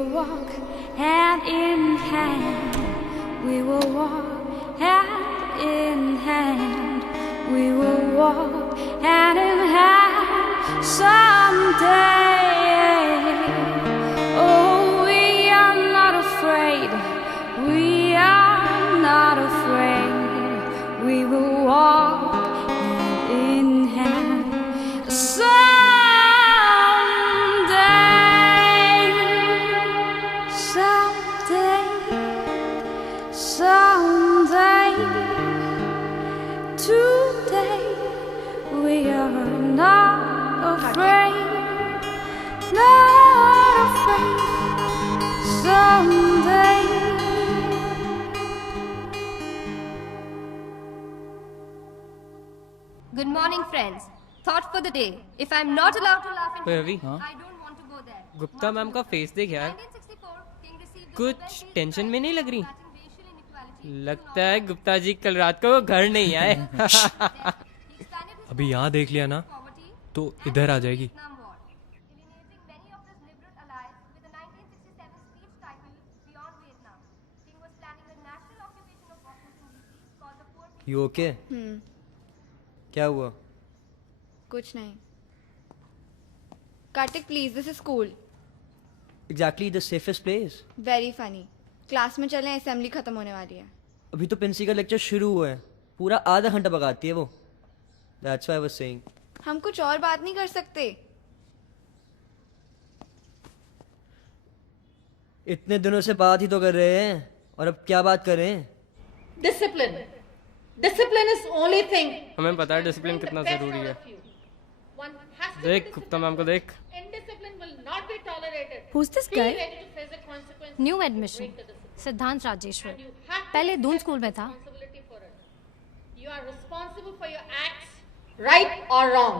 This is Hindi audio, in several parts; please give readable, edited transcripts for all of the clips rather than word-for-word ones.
will walk hand in hand. We will walk hand in hand. We will walk hand in hand someday. Oh, we are not afraid. We are not afraid. We will walk hand in hand someday. Someday. Someday. Today we are not afraid. Not afraid. Someday. Good morning, friends. Thought for the day. If I'm not allowed to laugh in Ravi, I don't want to go there. Gupta ma'am का फेस देख यार, 1964, King received the कुछ Nobel Peace टेंशन में नहीं लग रही। Prize in racial inequality. लगता है गुप्ता जी कल रात को वो घर नहीं आए। He expanded his अभी यहाँ देख लिया ना poverty तो इधर आ जाएगी। Vietnam War, alienating many of his liberal allies with the 1967 speech titled Beyond Vietnam. King was planning a national occupation of Washington DC called the Poor People's You okay? क्या हुआ? कुछ नहीं। Kartik please, this is school. Exactly the safest place. Very funny. Class में चलें, असेंबली खत्म होने वाली है। अभी तो प्रिंसी का लेक्चर शुरू हुआ है, पूरा आधा घंटा पकाती है वो। That's why I was saying. हम कुछ और बात नहीं कर सकते। इतने दिनों से बात ही तो कर रहे हैं, और अब क्या बात करें? Discipline. Discipline is only thing. हमें पता है डिसिप्लिन कितना जरूरी है। One has to देख be गुप्ता मैम को देख। disciplined. Indiscipline will not be tolerated. Who's this Be guy? ready to face the consequences. New admission सिद्धांत राजेश्वर, You have to पहले take दून स्कूल में था। responsibility for it. You are responsible for your acts, right or wrong.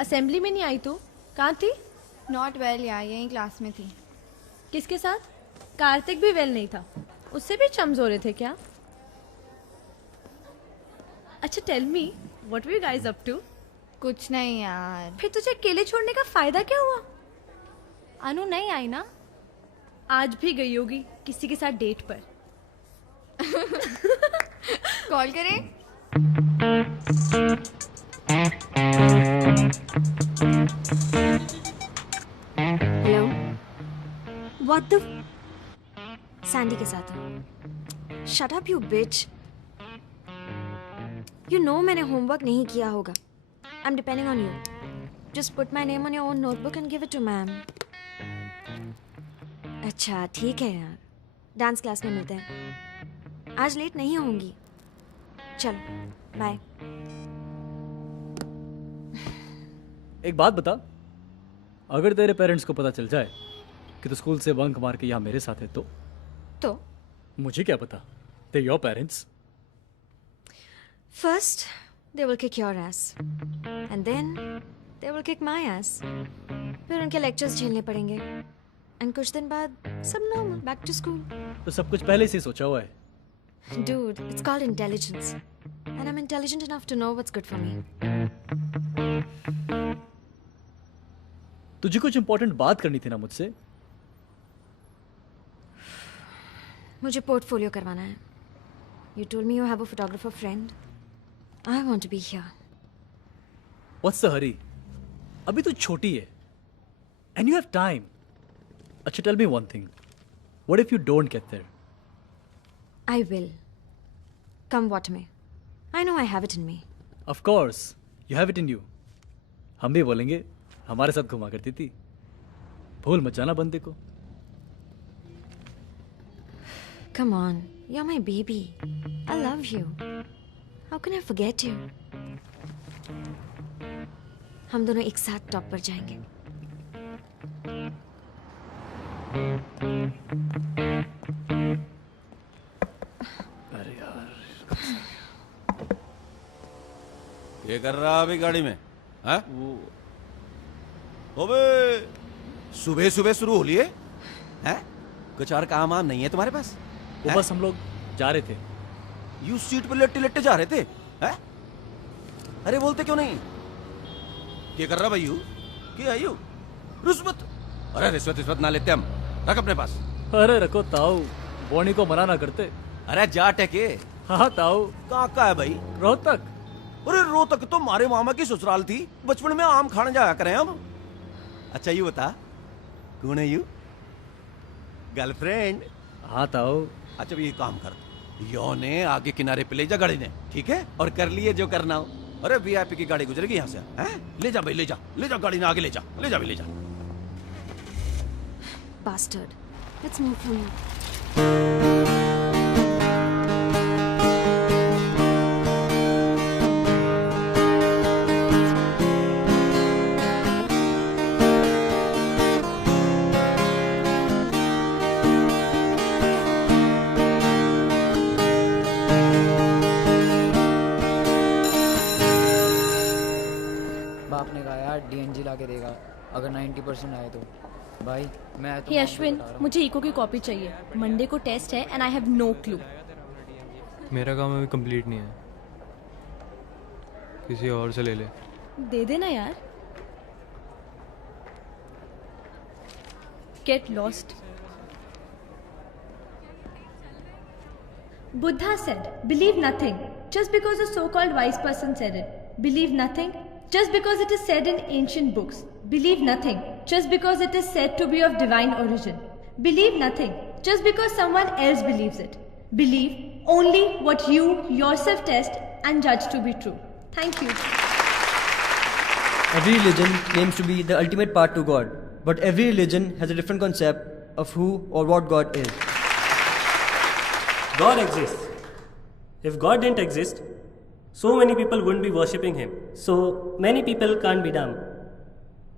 Assembly में नहीं आई तू? कहाँ थी? नॉट वेल यार, यहीं क्लास में थी। किसके साथ? कार्तिक भी वेल नहीं था, उससे भी चम्स हो रहे थे क्या? अच्छा tell me, what were you guys up to? कुछ नहीं यार। फिर तुझे अकेले छोड़ने का फायदा क्या हुआ? अनु नहीं आई ना? आज भी गई होगी किसी के साथ डेट पर। कॉल करें? हेलो, व्हाट द सैंडी के साथ। Shut up you bitch. You know मैंने होमवर्क नहीं किया होगा। I am depending on you. Just put my name on your own notebook and give it to ma'am. अच्छा ठीक है यार, डांस क्लास में मिलते हैं। आज लेट नहीं होंगी। चलो बाय। एक बात बता, अगर तेरे पेरेंट्स को पता चल जाए कि तू स्कूल से बंक मार के यहाँ मेरे साथ है तो मुझे क्या पता? They your parents. First they will kick your ass and then they will kick my ass. फिर उनके लेक्चर्स झेलने पड़ेंगे एंड कुछ दिन बाद सब नॉर्मल, बैक टू स्कूल। तो सब कुछ पहले से ही सोचा हुआ है। Dude, it's called intelligence. And I'm intelligent enough to know what's good for me. तुझे कुछ इंपॉर्टेंट बात करनी थी ना मुझसे। मुझे पोर्टफोलियो करवाना है। You told me you have a photographer friend. I want to be here. What's the hurry? अभी तो छोटी है and you have time. अच्छा tell me one thing. What if you don't get there? I will. Come what may. I know I have it in me. Of course, you have it in you. हम भी बोलेंगे हमारे साथ घुमा करती थी। भूल मत जाना बंदे को। Come on, you're my baby. I love you. How can I forget you? हम दोनों एक साथ टॉप पर जाएंगे। अरे यार, ये कर रहा अभी गाड़ी में? हाँ? ओबे, सुबह सुबह शुरू हो लिए? हैं? कुछ और काम वाम नहीं है तुम्हारे पास? वो बस हम लोग जा रहे थे। यू सीट पर लेटे लेटे जा रहे थे? हैं? अरे बोलते क्यों नहीं? क्या कर रहा भाई यू? क्या है यू? रिश्वत? अरे रिश्वत ना लेते हम, रख अपने पास। अरे रखो ताऊ, बॉनी को मना ना करते। अरे जा टेके। हाँ ताऊ। कहाँ का है भाई? रोहतक। अरे रोहतक तो हमारे मामा की ससुराल थी, बचपन में आम खाने जाया करें हम। अच्छा ये बता, कौन है यू? गर्लफ्रेंड? हाँ ताऊ। अच्छा ये काम कर, यो ने आगे किनारे पे ले जा गाड़ी ने, ठीक है? और कर लिए जो करना हो। अरे वीआईपी की गाड़ी गुजरेगी यहाँ से, हैं? ले जा भाई, ले जा गाड़ी ने आगे ले जा भाई, ले जा। Bastard. Let's move from here. बाप ने कहा यार डीएनजी ला के देगा अगर 90% आए तो। भाई मैं तो अश्विन, मुझे इको की कॉपी चाहिए। मंडे को टेस्ट है and I have no clue. मेरा काम अभी कंप्लीट नहीं है, किसी और से ले ले। दे देना यार। Get lost. Buddha said, believe nothing just because a so-called wise person said it. Believe nothing just because it is said in ancient books. Believe nothing just because it is said to be of divine origin. Believe nothing just because someone else believes it. Believe only what you yourself test and judge to be true. Thank you. Every religion claims to be the ultimate path to God, but every religion has a different concept of who or what God is. God exists. If God didn't exist, so many people wouldn't be worshipping him. So many people can't be dumb.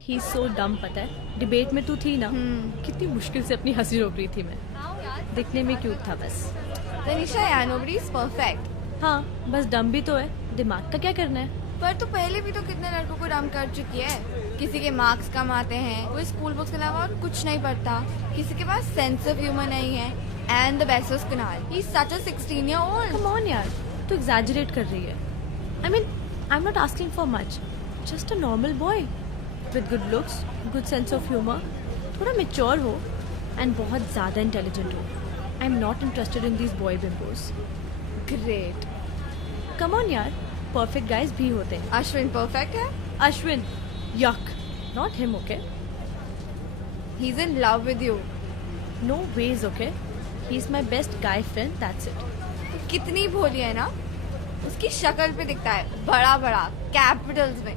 He's so dumb, पता है? डिबेट में तू थी ना, कितनी मुश्किल से अपनी हंसी रोक रही थी मैं। दिखने में क्यूट था बस। तनिषा यार, nobody is perfect. हाँ, बस डम भी तो है। दिमाग का क्या करना है? पर तू पहले भी तो कितने लड़कों को डम कर चुकी है। किसी के मार्क्स कम आते हैं, कोई स्कूल बुक्स के अलावा और कुछ नहीं पढ़ता, किसी के पास सेंस ऑफ ह्यूमर नहीं है। And the best was Kunal. He's such a 16-year-old. Come on यार, तू exaggerate कर रही है। I mean, I'm not asking for much. Just a normal boy with good looks, good sense of humor, थोड़ा mature हो and बहुत ज़्यादा intelligent हो। I'm not interested in these boy bimbos. Great. Come on यार, perfect guys भी होते हैं। Ashwin perfect है? Ashwin, yuck. Not him, okay? He's in love with you. No ways, okay? He's my best guy friend, that's it. कितनी भोली है ना? उसकी शक्ल पे दिखता है बड़ा बड़ा कैपिटल्स में।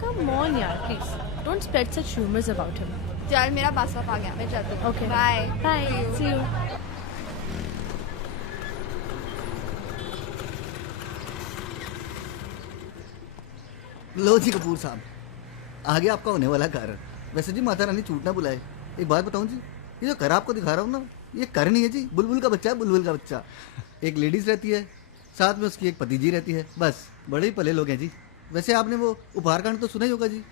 Come on यार, please. Don't spread such rumors about him. चल मेरा बस स्टॉप आ गया, मैं चलती हूँ। Okay. Bye. Bye. See you. लो जी कपूर साहब, आगे आपका होने वाला घर। वैसे जी माता रानी छूट ना बुलाए, एक बात बताऊं जी, ये जो घर आपको दिखा रहा हूँ ना, ये कर नहीं है जी, बुलबुल का बच्चा है, बुलबुल का बच्चा। एक लेडीज रहती है, साथ में उसकी एक भतीजी रहती है, बस बड़े ही पले लोग हैं जी। वैसे आपने वो उपहार कांड तो सुना ही होगा जी।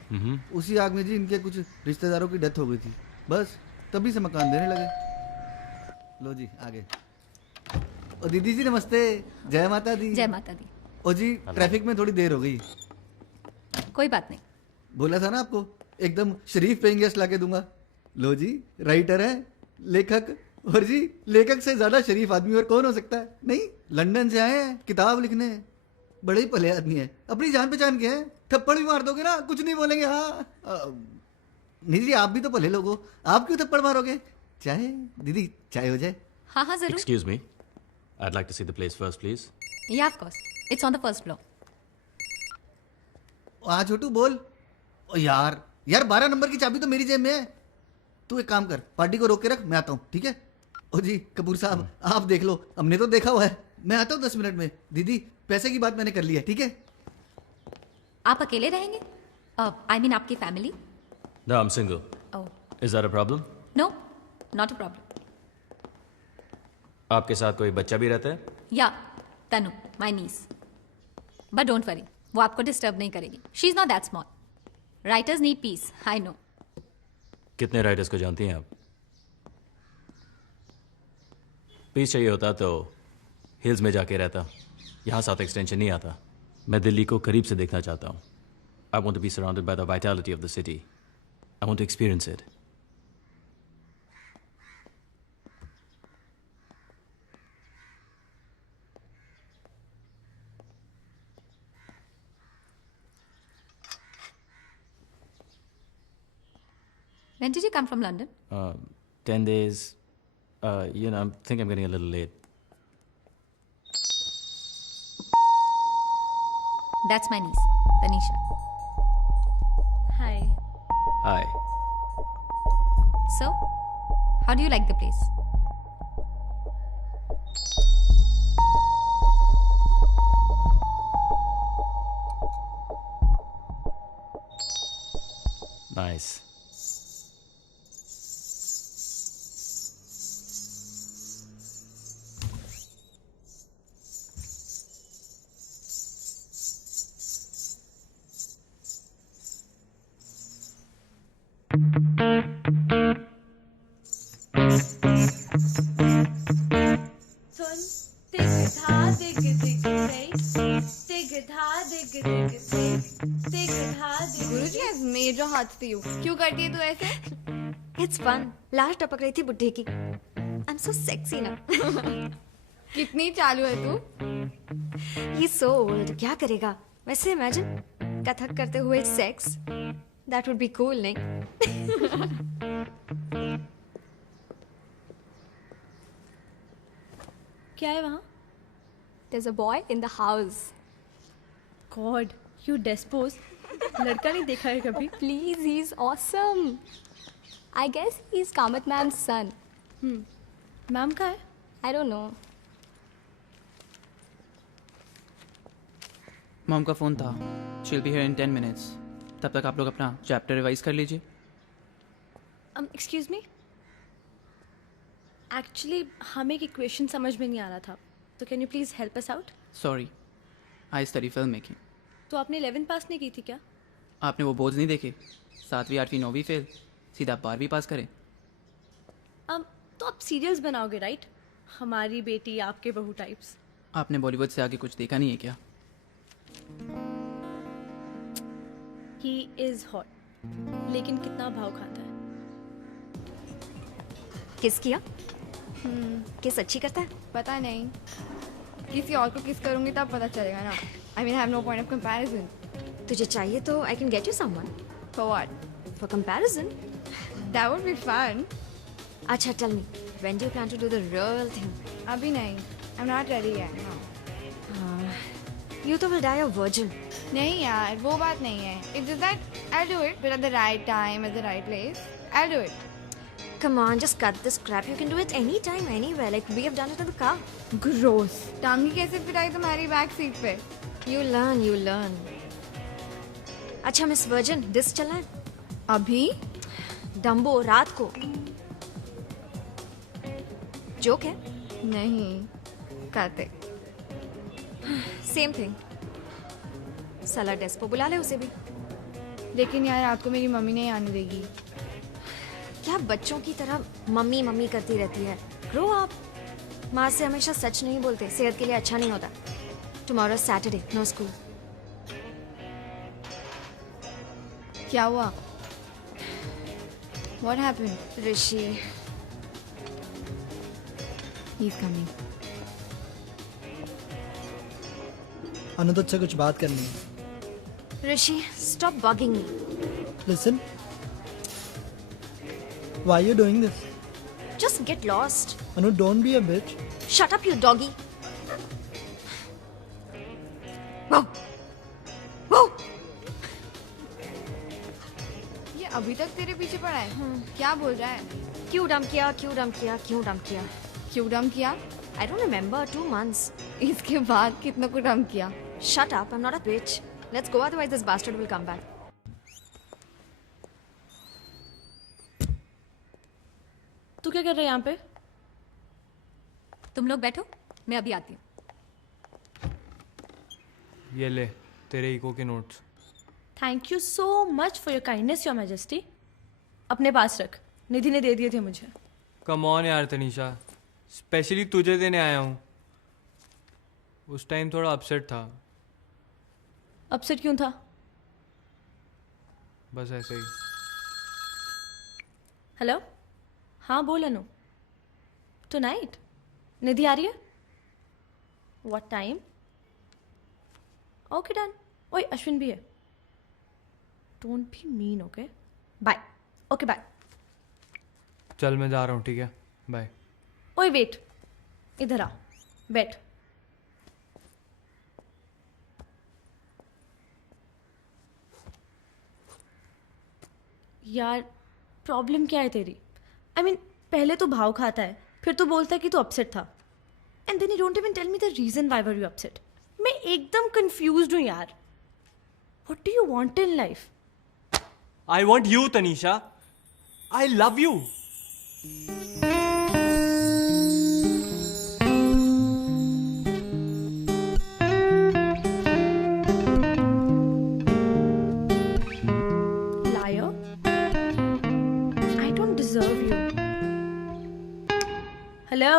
उसी आग में जी इनके कुछ रिश्तेदारों की डेथ हो गई थी, बस तभी से मकान देने लगे। लो जी आगे। ओ दीदी जी नमस्ते, जय माता दी। जय माता दी। ओ जी ट्रैफिक में थोड़ी देर हो गई। कोई बात नहीं। बोला था ना आपको, एकदम शरीफ पेइंग गेस्ट लाके दूंगा। लो जी राइटर है, लेखक, और जी लेखक से ज्यादा शरीफ आदमी और कौन हो सकता है। नहीं, लंदन से आए हैं किताब लिखने, बड़े ही भले आदमी है, अपनी जान पहचान के हैं। थप्पड़ भी मार दोगे ना, कुछ नहीं बोलेंगे। हाँ नहीं जी, आप भी तो भले लोग हो, आप क्यों थप्पड़ मारोगे। चाय दीदी, चाय हो जाए। हाँ हाँ जरूर। Excuse me, I'd like to see the place first, please. Yeah, of course. It's on the first floor. हाँ छोटू बोल। ओ यार 12 नंबर की चाबी तो मेरी जेब में है। तू एक काम कर, पार्टी को रोक के रख, मैं आता हूँ, ठीक है। ओ जी कपूर साहब आप देख लो, हमने तो देखा हुआ है। मैं आता हूँ 10 मिनट में। दीदी पैसे की बात मैंने कर ली है, ठीक है। आप अकेले रहेंगे? I mean आपकी family? No, I'm single. Oh. Is that a problem? No, not a problem. आपके साथ कोई बच्चा भी रहता है? Yeah, Tanu, my niece. But don't worry, वो आपको डिस्टर्ब नहीं करेगी. She's not that small. Writers need peace, I know. कितने राइटर्स को जानती हैं आप? पीस चाहिए होता तो हिल्स में जाके रहता, यहाँ साथ एक्सटेंशन नहीं आता। मैं दिल्ली को करीब से देखना चाहता हूँ। I want to be surrounded by the vitality of the city. I want to experience it. When did you come from London? 10 days. I think I'm getting a little late. That's my niece, Tanisha. Hi. Hi. So, how do you like the place? Nice. सुन तिग धा दिग दिग थे तिग धा दिग दिग थे तिग धा दिग गुरुजी has made your heart to you. क्यों करती है तू ऐसे? It's fun. लाश टपक रही थी बुड्ढे की. I'm so sexy ना. कितनी चालू है तू? He's so old. क्या करेगा? वैसे imagine कथक करते हुए sex. That would be cool, नहीं? क्या है वहाँ? There's a boy in the house. God, you despose. लड़का नहीं देखा है कभी? Please, he's awesome. I guess he's Kamath ma'am's son. Ma'am का है? I don't know. मॉम का फ़ोन था. She'll be here in 10 minutes. तब तक आप लोग अपना चैप्टर रिवाइज कर लीजिए. Excuse me? Actually, हमें एक इक्वेशन समझ में नहीं आ रहा था. तो can you please help us out? Sorry. I study film making. तो आपने 11th पास नहीं की थी क्या? आपने वो बोर्ड्स नहीं देखे? 7वीं 8वीं 9वीं फेल, सीधा 12वीं पास करें. तो आप सीरियल्स बनाओगे राइट? हमारी बेटी आपके बहू टाइप्स. आपने बॉलीवुड से आगे कुछ देखा नहीं है क्या? ही इज हॉट, लेकिन कितना भाव खाता है. किस किया? किस अच्छी करता है? पता नहीं. किसी और को किस करूंगी तब पता चलेगा ना. I mean, I have no point of comparison. तुझे चाहिए तो I can get you someone. For what? For comparison. That would be fun. अच्छा, tell me, when do you plan to do the real thing? अभी नहीं. I'm not ready yet. No. You तो will die a virgin. नहीं यार, वो बात नहीं है. It's just that I'll do it, but at the right time, at the right place. I'll do it. Come on, just cut this crap. You can do it anytime, anywhere. Like we have done it in the car. Gross. टांगी कैसे फिराई तुम्हारी बैक सीट पे? You learn, you learn. अच्छा मिस वर्जिन, डिस चलना है? अभी? डम्बो रात को. जोक है? नहीं. करते. Same thing. साला डेस्पो बुला ले उसे भी. लेकिन यार रात को मेरी मम्मी नहीं आने देगी. क्या बच्चों की तरह मम्मी मम्मी करती रहती है? Grow up. माँ से हमेशा सच नहीं बोलते, सेहत के लिए अच्छा नहीं होता. Tomorrow Saturday, no school. क्या हुआ? What happened? Rishi. He's coming. अनुदत से कुछ बात करनी है. ऋषि, stop bugging me. Listen. Why are you doing this? Just get lost. Anu, don't be a bitch. Shut up, you doggy. Wow. Wow. ये अभी तक तेरे पीछे पड़ा है. क्या बोल रहा है? क्यों डम किया? क्यों डम किया? क्यों डम किया? क्यों डम किया? I don't remember. 2 months. इसके बाद कितना को डम किया? Shut up. I'm not a bitch. Let's go, otherwise this bastard will come back. तू क्या कर रहा है यहाँ पे? तुम लोग बैठो, मैं अभी आती हूँ. ये ले तेरे इको के notes. Thank you so much for your kindness your majesty. अपने पास रख, निधि ने दे दिए थे मुझे. कम ऑन यार तनीषा, स्पेशली तुझे देने आया हूँ. उस टाइम थोड़ा अपसेट था. अपसेट क्यों था? बस ऐसे ही. हेलो, हाँ बोल अनु. टुनाइट निधि आ रही है? What time? Okay done. ओए अश्विन भी है. Don't be mean. Okay bye. Okay bye. चल मैं जा रहा हूँ, ठीक है, बाय. ओए वेट, इधर आ. बैठ. यार प्रॉब्लम क्या है तेरी? आई मीन पहले तो भाव खाता है, फिर तो बोलता है कि तू अपसेट था, and then you don't even tell me the reason why were you upset. मैं एकदम कंफ्यूज्ड हूँ यार. What do you want in life? I want you Tanisha. I love you. Liar. I don't deserve you. Hello?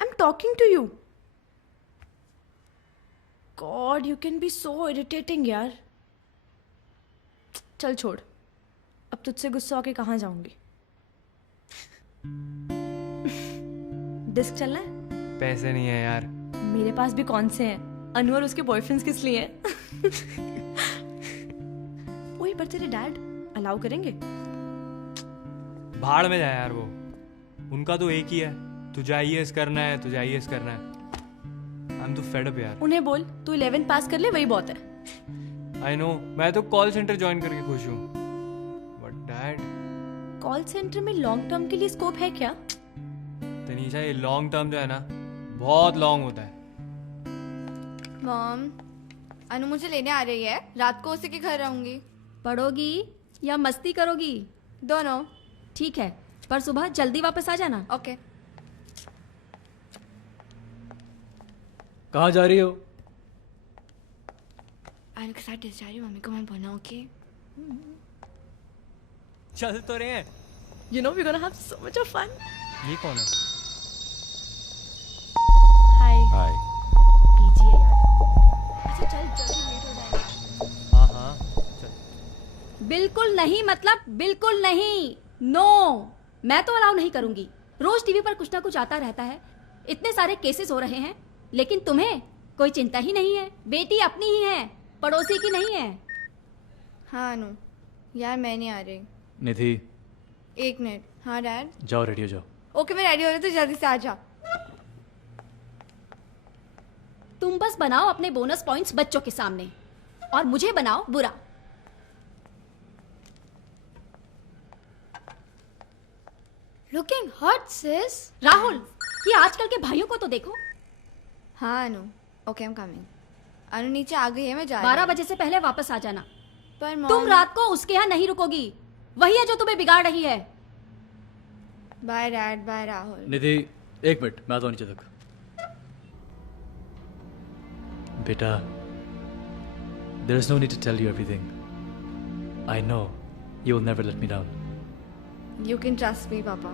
I'm talking to you. God, you can be so irritating यार. चल छोड़, अब तुझसे गुस्सा होके कहाँ जाऊंगी? डिस्क चलना है? पैसे नहीं है यार. मेरे पास भी कौन से हैं? अनु और उसके बॉयफ्रेंड्स किस लिए हैं? वही पर तेरे डैड अलाउ करेंगे? भाड़ में जाए यार वो. उनका तो एक ही है, तुझे आईएएस करना है, तुझे आईएएस करना है. आई एम तो फेड अप यार. उन्हें बोल तू 11 पास कर ले, वही बहुत है. आई नो, मैं तो कॉल सेंटर ज्वाइन करके खुश हूँ. बट डैड, कॉल सेंटर में लॉन्ग टर्म के लिए स्कोप है क्या? तनीषा ये लॉन्ग टर्म जो है ना, बहुत लॉन्ग होता है. मॉम, अनु मुझे लेने आ रही है. रात को उसी के घर रहूंगी. पढ़ोगी या मस्ती करोगी? दोनों. ठीक है, पर सुबह जल्दी वापस आ जाना. ओके. कहाँ जा रही हो? अनु के साथ डिस जा रही हूँ. मम्मी को मैं बनाऊँ के. चल तो रहे हैं. You know we're gonna have so much of fun. ये कौन है? हाय. हाय. कीजिए यार. अच्छा चल जल्दी, लेट हो जाएगा. हाँ हाँ चल. बिल्कुल नहीं, मतलब बिल्कुल नहीं. नो, मैं तो अलाउ नहीं करूंगी. रोज टीवी पर कुछ ना कुछ आता रहता है. इतने सारे केसेस हो रहे हैं, लेकिन तुम्हें कोई चिंता ही नहीं है. बेटी अपनी ही है, पड़ोसी की नहीं है. हाँ अनु, यार मैं नहीं आ रही. निधि, एक मिनट. हाँ डैड. जाओ रेडी हो जाओ. ओके मैं रेडी हो रही हूँ, तो जल्दी से आ जा. तुम बस बनाओ अपने बोनस पॉइंट्स बच्चों के सामने, और मुझे बनाओ बुरा. लुकिंग हॉट सिस. राहुल, ये आजकल के भाइयों को तो देखो. हाँ Anu. Okay I am coming. Anu नीचे आ गई है, मैं जा रही 12 बजे से पहले वापस आ जाना. पर मॉम, तुम रात को उसके यहाँ नहीं रुकोगी. वही है जो तुम्हें बिगाड़ रही है. Bye dad. Bye Rahul. Nidhi एक मिनट, मैं आता हूँ नीचे तक. बेटा, there is no need to tell you everything. I know you will never let me down. You can trust me, Papa.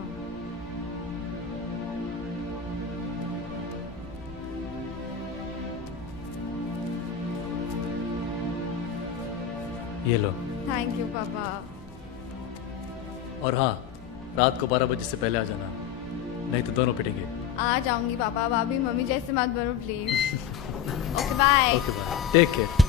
ये लो. Thank you, Papa. और हाँ, रात को 12 बजे से पहले आ जाना, नहीं तो दोनों पिटेंगे. आ जाऊंगी पापा. भाभी मम्मी जैसे मत बनो please. Okay bye. Okay bye. Take care.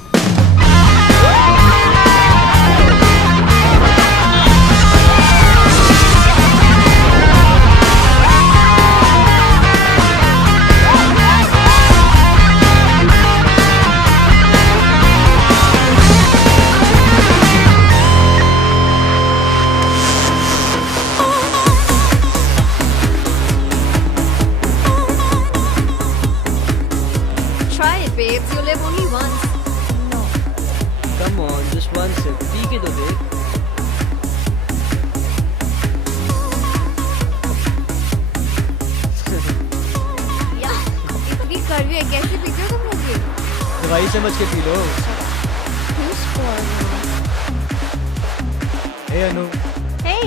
Try it, babes. You live only once. Come on, just one sip. P के तो देख. इतनी कड़वी है, कैसे पीते हो तुम लोग ये? दवाई समझ के P low. Hey Anu. Hey.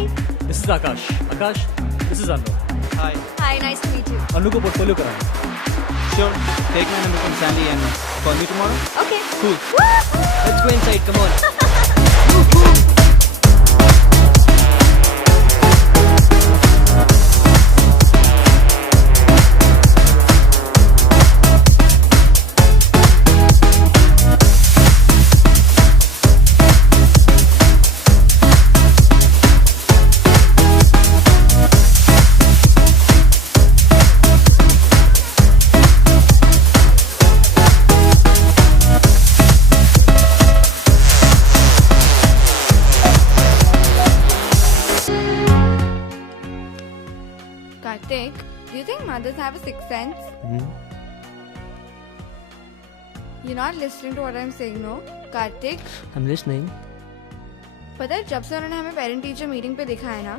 This is Akash. Akash, this is Anu. Hi. Hi, nice to meet you. Anu को portfolio कराना. Sure. Take my number from Sandy and call me tomorrow. Okay. Cool. Let's go inside. Come on. mothers have a sixth sense? You're not listening to what I'm saying, no? Kartik, I'm listening. पता है जब से उन्होंने हमें पेरेंट टीचर मीटिंग पे दिखा है ना,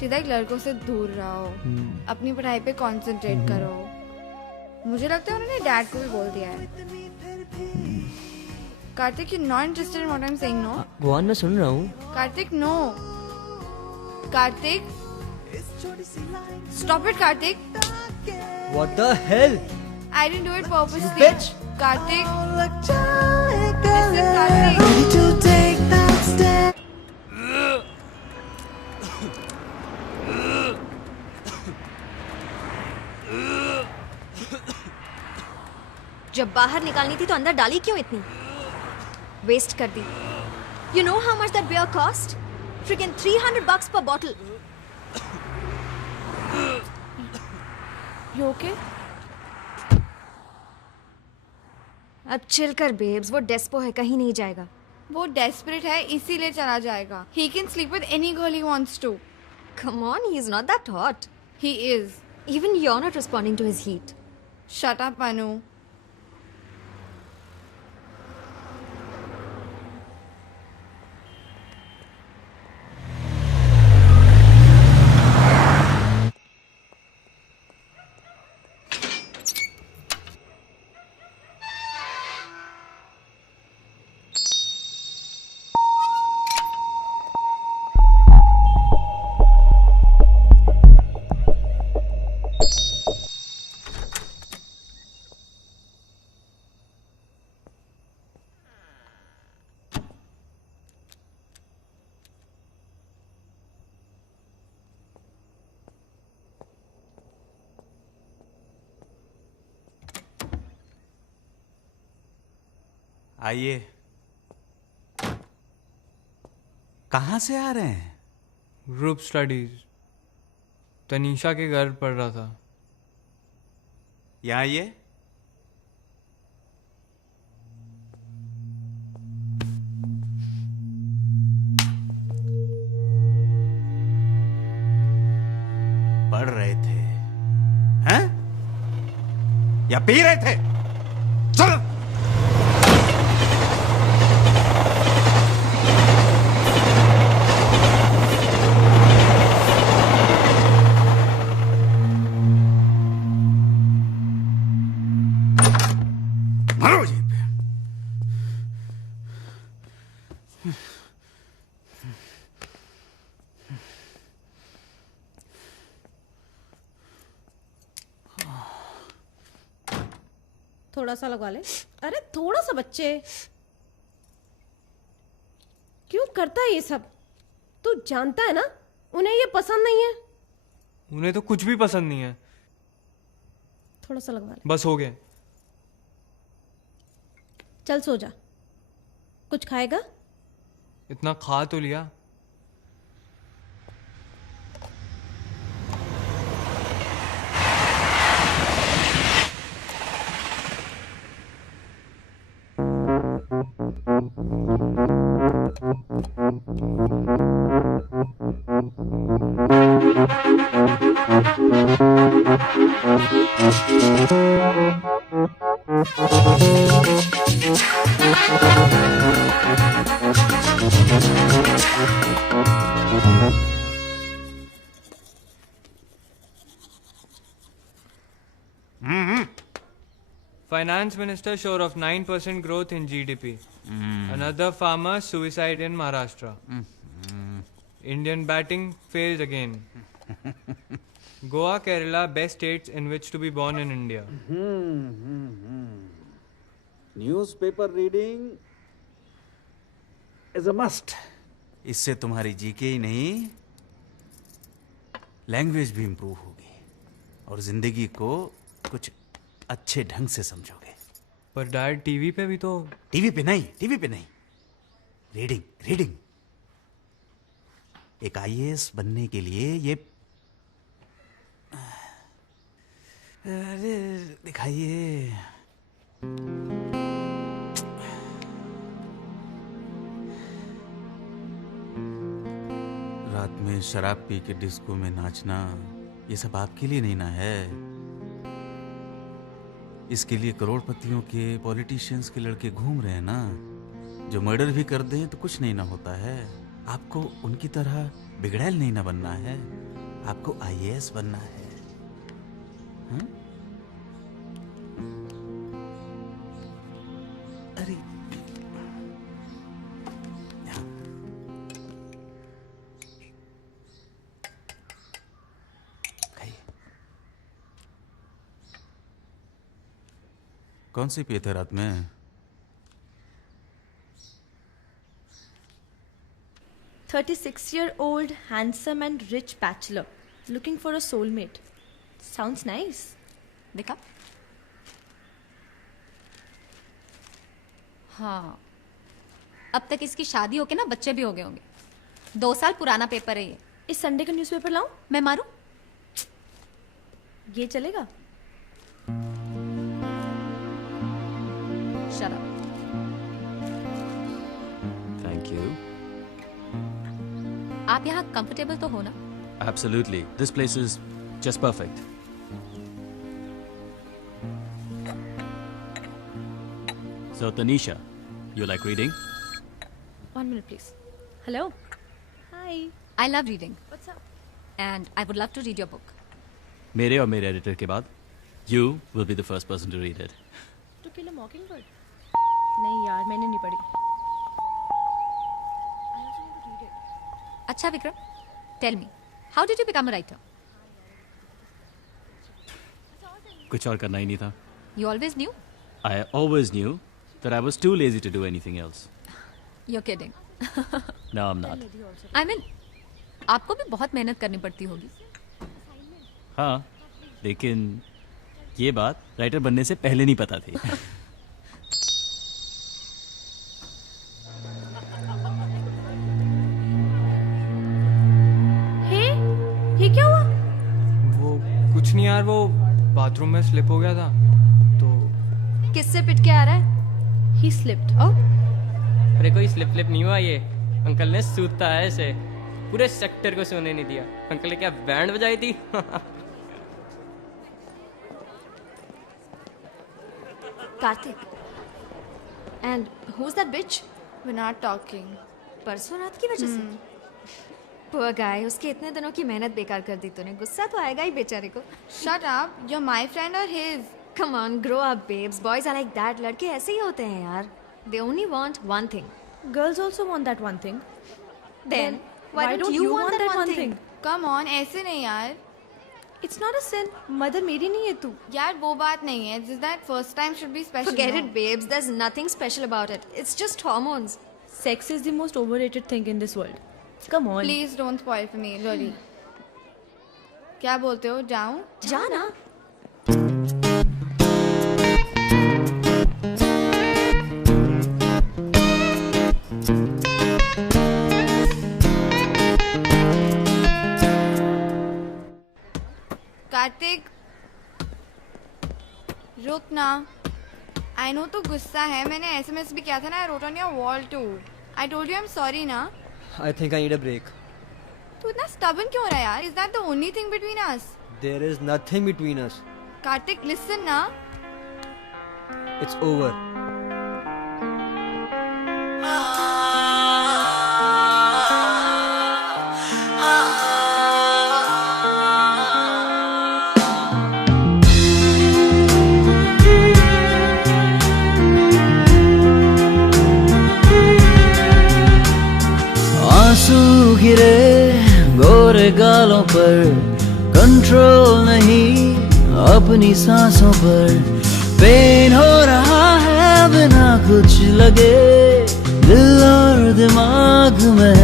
सीधा एक लड़कों से दूर रहो, अपनी पढ़ाई पे कंसंट्रेट करो. मुझे लगता है उन्होंने डैड को भी बोल दिया है. Kartik, you're not interested in what I'm saying, no? Go on, मैं सुन रहा हूँ. Kartik, no. Kartik, stop it, Kartik. What the hell? I didn't do it purposely. You bitch. Kartik. Listen, Kartik. जब बाहर निकालनी थी तो अंदर डाली क्यों इतनी? वेस्ट कर दी. You know how much that beer cost? Freaking $300 per bottle. You okay? अब चिल कर बेब्स, वो डेस्पो है, कहीं नहीं जाएगा. वो डेस्परेट है इसीलिए चला जाएगा. He can sleep with any girl he wants to. Come on, he's not that hot. He is. Even you're not responding to his heat. Shut up, Anu. आइए. कहाँ से आ रहे हैं? Group studies. तनीषा के घर पढ़ रहा था. यहाँ आइए. पढ़ रहे थे हैं या पी रहे थे? चलो. थोड़ा सा लगवा ले. अरे थोड़ा सा बच्चे, क्यों करता है ये सब? तू जानता है ना उन्हें ये पसंद नहीं है. उन्हें तो कुछ भी पसंद नहीं है. थोड़ा सा लगवा ले. बस हो गया. चल सो जा. कुछ खाएगा? इतना खा तो लिया. Finance Minister sure of 9% growth in GDP. Another farmer suicide in Maharashtra. Indian batting failed again. Goa, Kerala, best states in which to be born in India. Newspaper reading is a must. इससे तुम्हारी जीके ही नहीं, लैंग्वेज भी इंप्रूव होगी और जिंदगी को कुछ अच्छे ढंग से समझोगे. पर डैड टीवी पे भी तो. टीवी पे नहीं, रीडिंग रीडिंग. एक आईएएस बनने के लिए ये, अरे दिखाइए. रात में शराब पी के डिस्को में नाचना, ये सब आपके लिए नहीं ना है, इसके लिए करोड़पतियों के, पॉलिटिशियंस के लड़के घूम रहे हैं ना, जो मर्डर भी कर दें तो कुछ नहीं ना होता है। आपको उनकी तरह बिगड़ैल नहीं ना बनना है, आपको IAS बनना है। हाँ? अरे कौन सी पिए थे रात में? "36-year-old, handsome and rich bachelor, looking for a soulmate. Sounds nice." देखा? हाँ, अब तक इसकी शादी होके ना बच्चे भी हो गए होंगे। 2 साल पुराना पेपर है ये। इस संडे का न्यूज़पेपर लाऊं? मैं मारूं? ये चलेगा? Shut up. Thank you. आप यहाँ कंफर्टेबल तो हो ना? Absolutely. This place is just perfect. So, Tanisha, you like reading? 1 minute, please. Hello. Hi. I love reading. What's up? And I would love to read your book. मेरे और मेरे एडिटर के बाद you will be the first person to read it. To Kill a Mockingbird? नहीं यार, मैंने नहीं पढ़ी। अच्छा Vikram, tell me, how did you become a writer? कुछ और करना ही नहीं था। You always knew? I always knew that I was too lazy to do anything else. You're kidding. No, I'm not. I mean, आपको भी बहुत मेहनत करनी पड़ती होगी। हाँ, लेकिन ये बात राइटर बनने से पहले नहीं पता थी। ये क्या हुआ? वो कुछ नहीं यार, वो बाथरूम में स्लिप हो गया था तो। किससे पिट के आ रहा है? He slipped. अरे कोई स्लिप नहीं हुआ, ये अंकल ने सूता है ऐसे, पूरे सेक्टर को सोने नहीं दिया। अंकल ने क्या बैंड बजाई थी? Kartik, and who's that bitch? We're not talking. परसों रात की वजह से? Poor guy, उसके इतने दिनों की मेहनत बेकार कर दी तूने। गुस्सा तो आएगा ही बेचारे को। Shut up. You're my friend or his? Come on, grow up, babes. Boys are like that. लड़के ऐसे ही होते हैं यार. They only want one thing. Girls also want that one thing. Then why don't you want that one thing? Come on, ऐसे नहीं यार। It's not a sin. Mother मेरी नहीं है तू। यार वो बात नहीं है। Just that first time should be special. Forget it, babes. There's nothing special about it. It's just hormones. Sex is the most overrated thing in this world. Come on. Please don't spoil for me, really. क्या बोलते हो? जाऊं? जा ना। कार्तिक, रुक ना। I know तू गुस्सा है। मैंने SMS भी किया था ना। I wrote on your wall too. I told you I'm sorry ना। I think I need a break. तू इतना stubborn क्यों हो रहा है यार? Is that the only thing between us? There is nothing between us. Kartik, listen ना। It's over. आंसू गिरे गोरे गालों पर, कंट्रोल नहीं अपनी सांसों पर, पेन हो रहा है बिना कुछ लगे, दिल और दिमाग में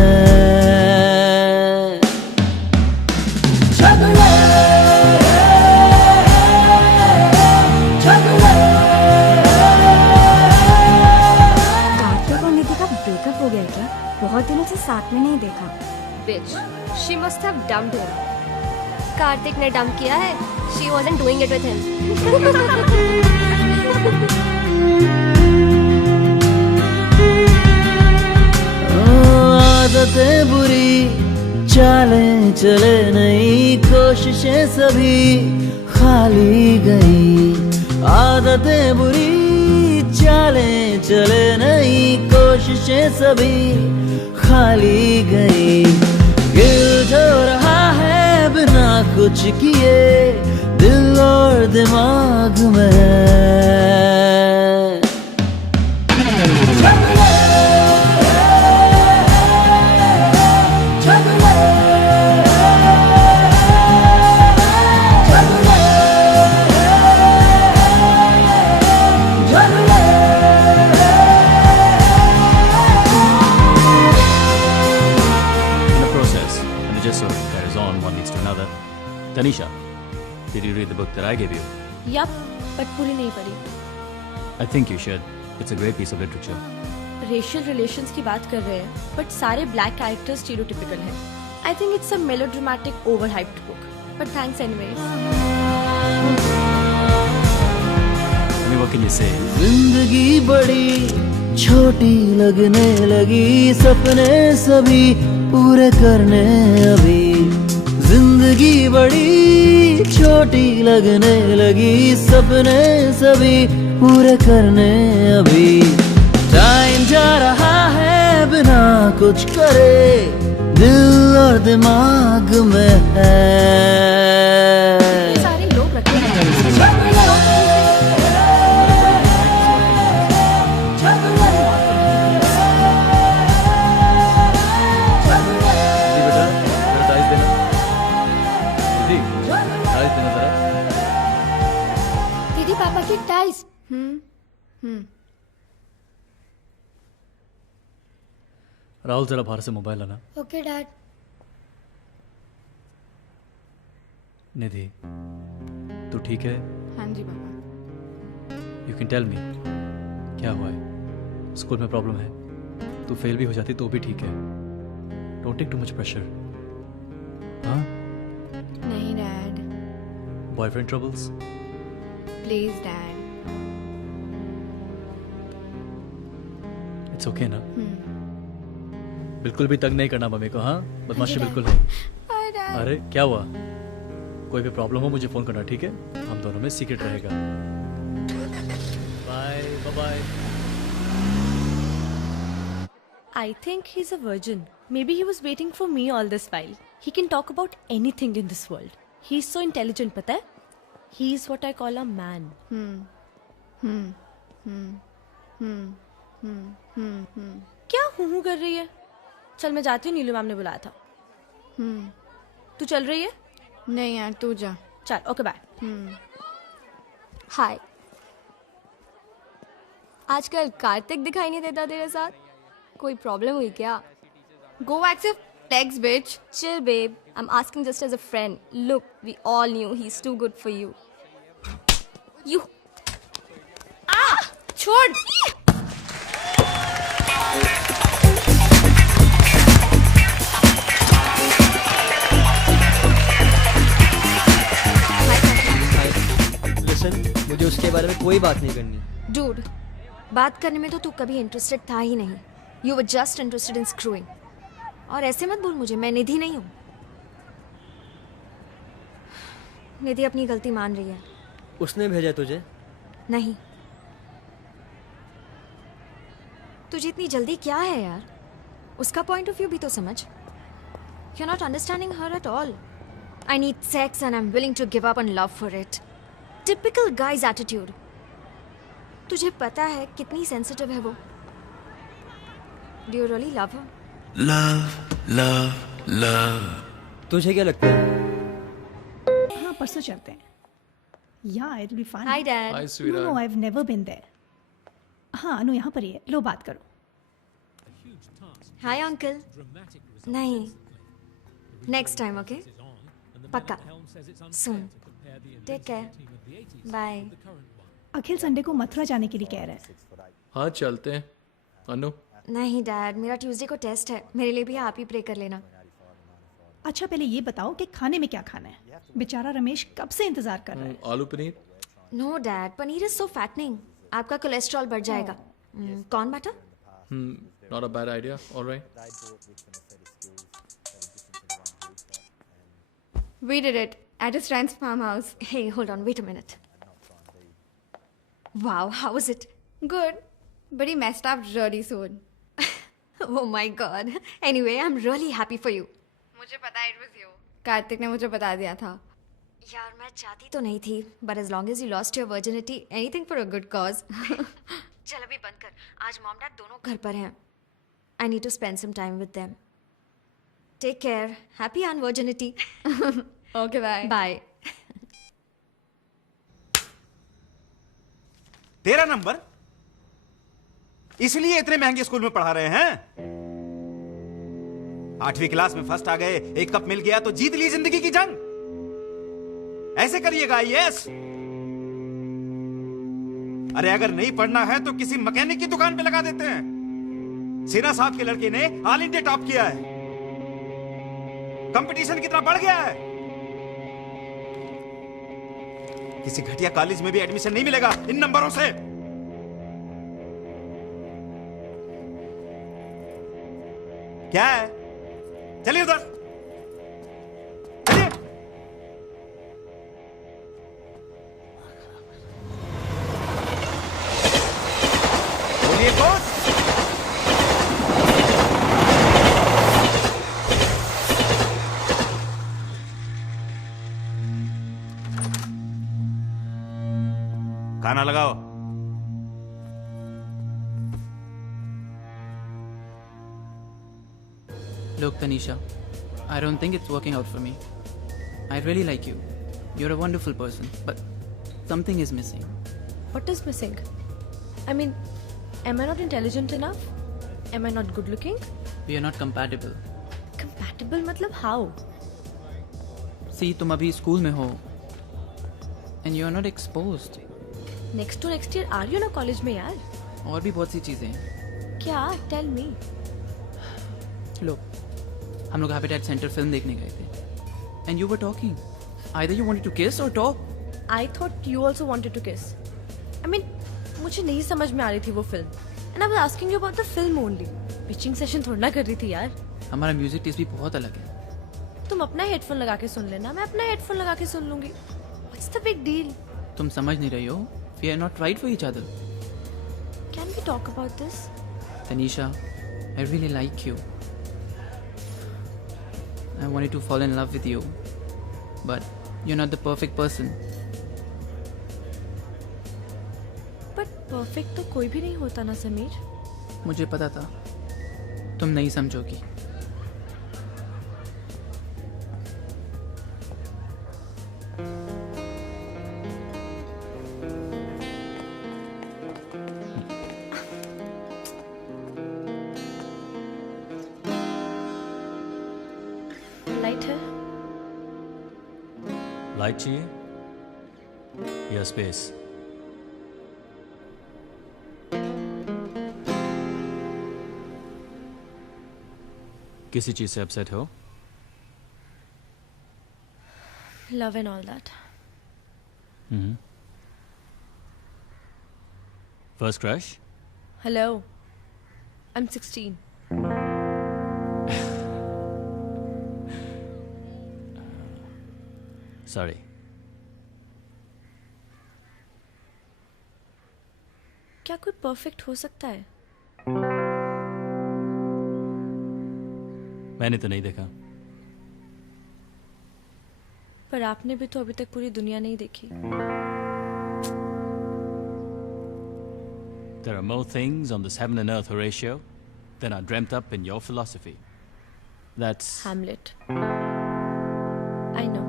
ब्रेकअप हो गया क्या? बहुत दिनों से साथ में नहीं देखा। Bitch, she must have dumped him. Kartik ने डंप किया है। She wasn't doing it with him. आदतें बुरी, चालें चले नहीं, कोशिशें सभी खाली गई, आदतें बुरी चालें चले नहीं, कोशिशें सभी खाली गई। गिल्ट हो रहा है बिना कुछ किए दिल और दिमाग में। Tanisha, did you read the book that I gave you? Yup, but पूरी नहीं पढ़ी। I think you should. It's a great piece of literature. Racial relations की बात कर रहे हैं, but सारे black characters stereotypical हैं। I think it's a melodramatic, overhyped book. But thanks anyways. I mean, what can you say? जिंदगी बड़ी छोटी लगने लगी, सपने सभी पूरे करने अभी। जिंदगी बड़ी छोटी लगने लगी, सपने सभी पूरे करने अभी। टाइम जा रहा है बिना कुछ करे, दिल और दिमाग में है। सारे लोग रखे हैं। दीदी पापा की टाइस। राहुल जरा बाहर से मोबाइल लाना। Okay dad. निधि, तू ठीक है? हाँ जी पापा। यू कैन टेल मी क्या हुआ है? स्कूल में प्रॉब्लम है? तू फेल भी हो जाती तो भी ठीक है। Don't take too much pressure. हाँ? नहीं dad. Boyfriend troubles? Please dad. It's okay ना? बिल्कुल भी तंग नहीं करना मम्मी को। हाँ, बदमाशी बिल्कुल नहीं। अरे क्या हुआ? कोई भी प्रॉब्लम हो मुझे फोन करना, ठीक है? हम दोनों में सीक्रेट रहेगा। Bye bye. I think he's a virgin. Maybe he was waiting for me all this while. He can talk about anything in this world. He's so intelligent, पता है? He's what I call a man. क्या हूँ कर रही है? चल मैं जाती हूँ, नीलू मैम ने बुलाया था। तू चल रही है? नहीं यार, तू जा। चल, ओके बाय। हाय। आजकल कार्तिक दिखाई नहीं देता तेरे साथ, कोई प्रॉब्लम हुई क्या? Go wax your legs, bitch. Chill, babe. I'm asking just as a friend. Look, we all knew he's too good for you. You. Ah! छोड़। Listen, मुझे उसके बारे में कोई बात नहीं करनी। Dude, बात करने में तो तू कभी इंटरेस्टेड था ही नहीं। You were just interested in screwing. और ऐसे मत बोल मुझे, मैं निधि नहीं हूँ। निधि अपनी गलती मान रही है। उसने भेजा तुझे? नहीं। तुझे इतनी जल्दी क्या है यार? उसका पॉइंट ऑफ व्यू भी तो समझ। You're not understanding her at all. I need sex and I'm willing to give up on love for it. Typical guy's attitude. तुझे पता है कितनी सेंसिटिव है वो? Do you really love her? Love, love, love. तुझे क्या लगता है? हाँ, परसों चलते हैं। Yeah, it'll be fun. Hi, Dad. Hi, sweetheart. No, I've never been there. हाँ, अनु यहाँ पर ही है। लो बात करो। Hi, uncle. नहीं. Next time, okay? पक्का. Soon. Take care. Bye. अखिल संडे को मथुरा जाने के लिए कह रहा है। हाँ चलते हैं। अनु? नहीं डैड, मेरा ट्यूसडे को टेस्ट है। मेरे लिए भी आप ही प्रे कर लेना। अच्छा पहले ये बताओ कि खाने में क्या खाना है? बेचारा रमेश कब से इंतजार कर रहा है। Aloo paneer? No dad, paneer is so fattening. आपका कोलेस्ट्रॉल बढ़ जाएगा। Corn butter? Not a bad idea. All right. We did it at his friend's farmhouse. Hey, hold on, wait a minute. Wow, how was it? Good, but he messed up really soon. Oh my god. Anyway, I'm really happy for you. मुझे पता है it was you. कार्तिक ने मुझे बता दिया था. यार मैं चाहती तो नहीं थी, but as long as you lost your virginity, anything for a good cause. चल अभी बंद कर. आज मॉम डैड दोनों घर पर हैं. I need to spend some time with them. Take care. Happy unvirginity. Okay, bye. Bye. तेरा नंबर? इसलिए इतने महंगे स्कूल में पढ़ा रहे हैं? 8वीं क्लास में फर्स्ट आ गए, एक कप मिल गया तो जीत ली जिंदगी की जंग। ऐसे करिएगा IAS? अरे अगर नहीं पढ़ना है तो किसी मैकेनिक की दुकान पे लगा देते हैं। सिन्हा साहब के लड़के ने ऑल इंडिया टॉप किया है। कंपटीशन कितना बढ़ गया है। किसी घटिया कॉलेज में भी एडमिशन नहीं मिलेगा इन नंबरों से। क्या है? चलिए उधर, चलिए। बोलिए बॉस। खाना लगाओ। Look, Tanisha, I don't think it's working out for me. I really like you. You're a wonderful person, but something is missing. What is missing? I mean, am I not intelligent enough? Am I not good looking? We are not compatible. Compatible मतलब how? See, तुम अभी स्कूल में हो, and you are not exposed. Next to next year are you ना कॉलेज में यार? और भी बहुत सी चीजें हैं। क्या? Tell me. Look, हम लोग हैबिटेट सेंटर फिल्म देखने गए थे, and you were talking. Either you wanted to kiss or talk. I thought you also wanted to kiss. I mean, मुझे नहीं समझ में आ रही थी वो film. And I was asking you about the film only. Pitching session थोड़ा ना कर रही थी यार. हमारा म्यूजिक टेस्ट भी बहुत अलग है। तुम अपना हेडफोन लगा के सुन लेना, मैं अपना हेडफोन लगा के सुन लूंगी. What's the big deal? तुम समझ नहीं रही हो. We are not right for each other. Can we talk about this? Tanisha, I really like you. I wanted to fall in love with you, but you're not the perfect person. But perfect तो कोई भी नहीं होता ना समीर. मुझे पता था तुम नहीं समझोगी. लाइट है? लाइट चाहिए या स्पेस? किसी चीज से अपसेट हो? Love and all that. First crush? Hello. I'm 16. Sorry. क्या कोई परफेक्ट हो सकता है? मैंने तो नहीं देखा। पर आपने भी तो अभी तक पूरी दुनिया नहीं देखी। There are more things on this heaven and earth Horatio than are dreamt up in your philosophy. That's Hamlet. I know.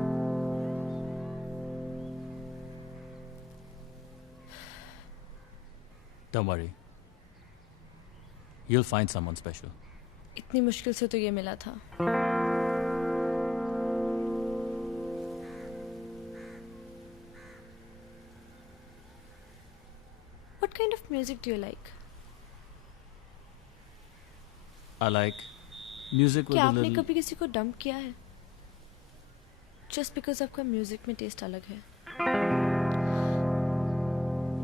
Don't worry. You'll find someone special. इतनी मुश्किल से तो ये मिला था. What kind of music do you like? I like music with क्या a आपने little... कभी किसी को डंप किया है? Just because आपका म्यूजिक में टेस्ट अलग है.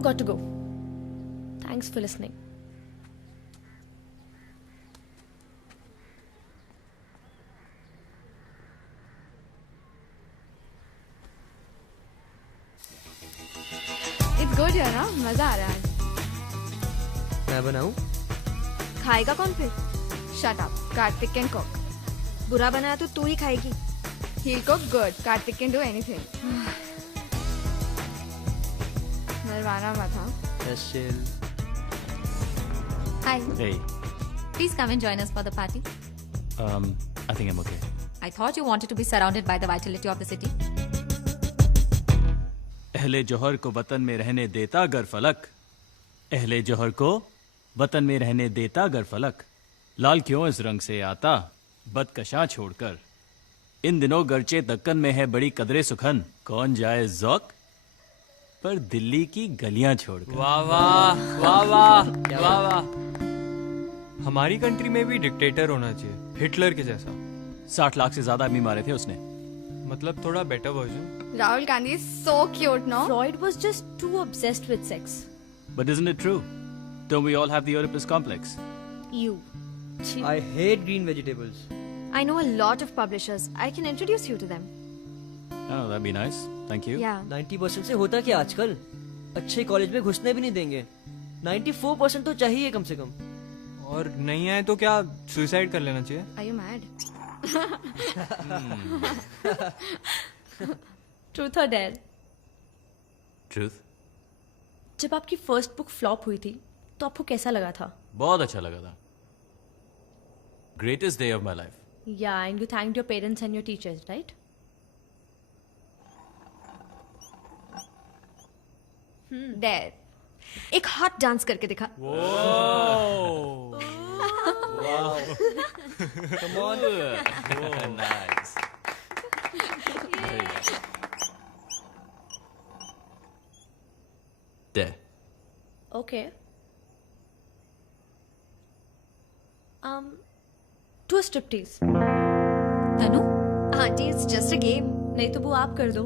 Got to go. Thanks for listening. It's good रहा ना, मजा आ रहा है। मैं बनाऊं? खाएगा कौन फिर? Shut up, Karthik can cook. बुरा बनाया तो तू ही खाएगी। He'll cook good. Karthik can do anything. Narwana मत हाँ। Yes, chill. Hi. Hey, Please come and join us for the party. I think I'm okay. I thought you wanted to be surrounded by the vitality of the city. अहले जौहर को वतन में रहने देता गर फलक, अहले जौहर को वतन में रहने देता गर फलक, लाल क्यों इस रंग से आता बदकशां छोड़कर, इन दिनों गर्चे दक्कन में है बड़ी कदरे सुखन, कौन जाए ज़ौक पर दिल्ली की गलियां छोड़कर। वाह वाह वाह वाह वाह वाह। हमारी कंट्री में भी डिक्टेटर होना चाहिए, हिटलर के जैसा। 60 लाख से ज्यादा आदमी मारे थे उसने। मतलब थोड़ा better version. Rahul Gandhi is so cute, no? Freud was just too obsessed with sex. But isn't it true? Don't we all have the Oedipus complex? You. I hate green vegetables. I know a lot of publishers. I can introduce you to them. Oh, that'd be nice. Thank you. Yeah. 90% से होता क्या आजकल? अच्छे कॉलेज में घुसने भी नहीं देंगे। 94% तो चाहिए कम से कम। और नहीं आए तो क्या सुसाइड कर लेना चाहिए? Are you mad? Truth or dare? Truth. जब आपकी फर्स्ट बुक फ्लॉप हुई थी तो आपको कैसा लगा था? बहुत अच्छा लगा था। Greatest day of my life. Yeah, and you thanked your parents and your teachers, right? Dare. एक हॉट डांस करके दिखा। Wow. Come on. Nice. Very nice. There. Okay. To a striptease. Tanu? Auntie, it's just a game. नहीं तो वो आप कर दो।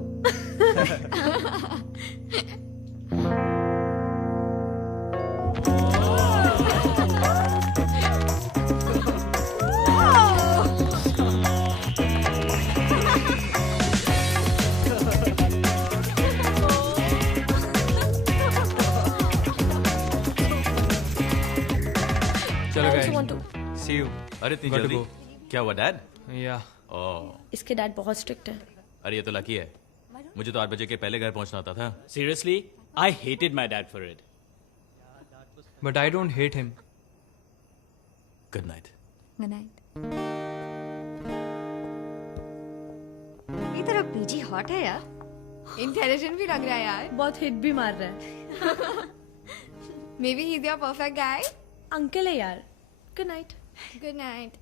चलो I also guys, want to. see you. अरे इतनी Got to जल्दी? go. क्या हुआ डैड? Yeah. ओह, इसके डैड बहुत स्ट्रिक्ट है। अरे ये तो लकी है। मुझे तो 8 बजे के पहले घर पहुंचना होता था। Seriously, I hated my dad for it. But I don't hate him. Good night. Good night. ये तेरा पीजी हॉट है यार। Intelligent भी लग रहा है यार। बहुत हिट भी मार रहा है। Maybe he's your perfect guy. Uncle है यार। Good night. Good night.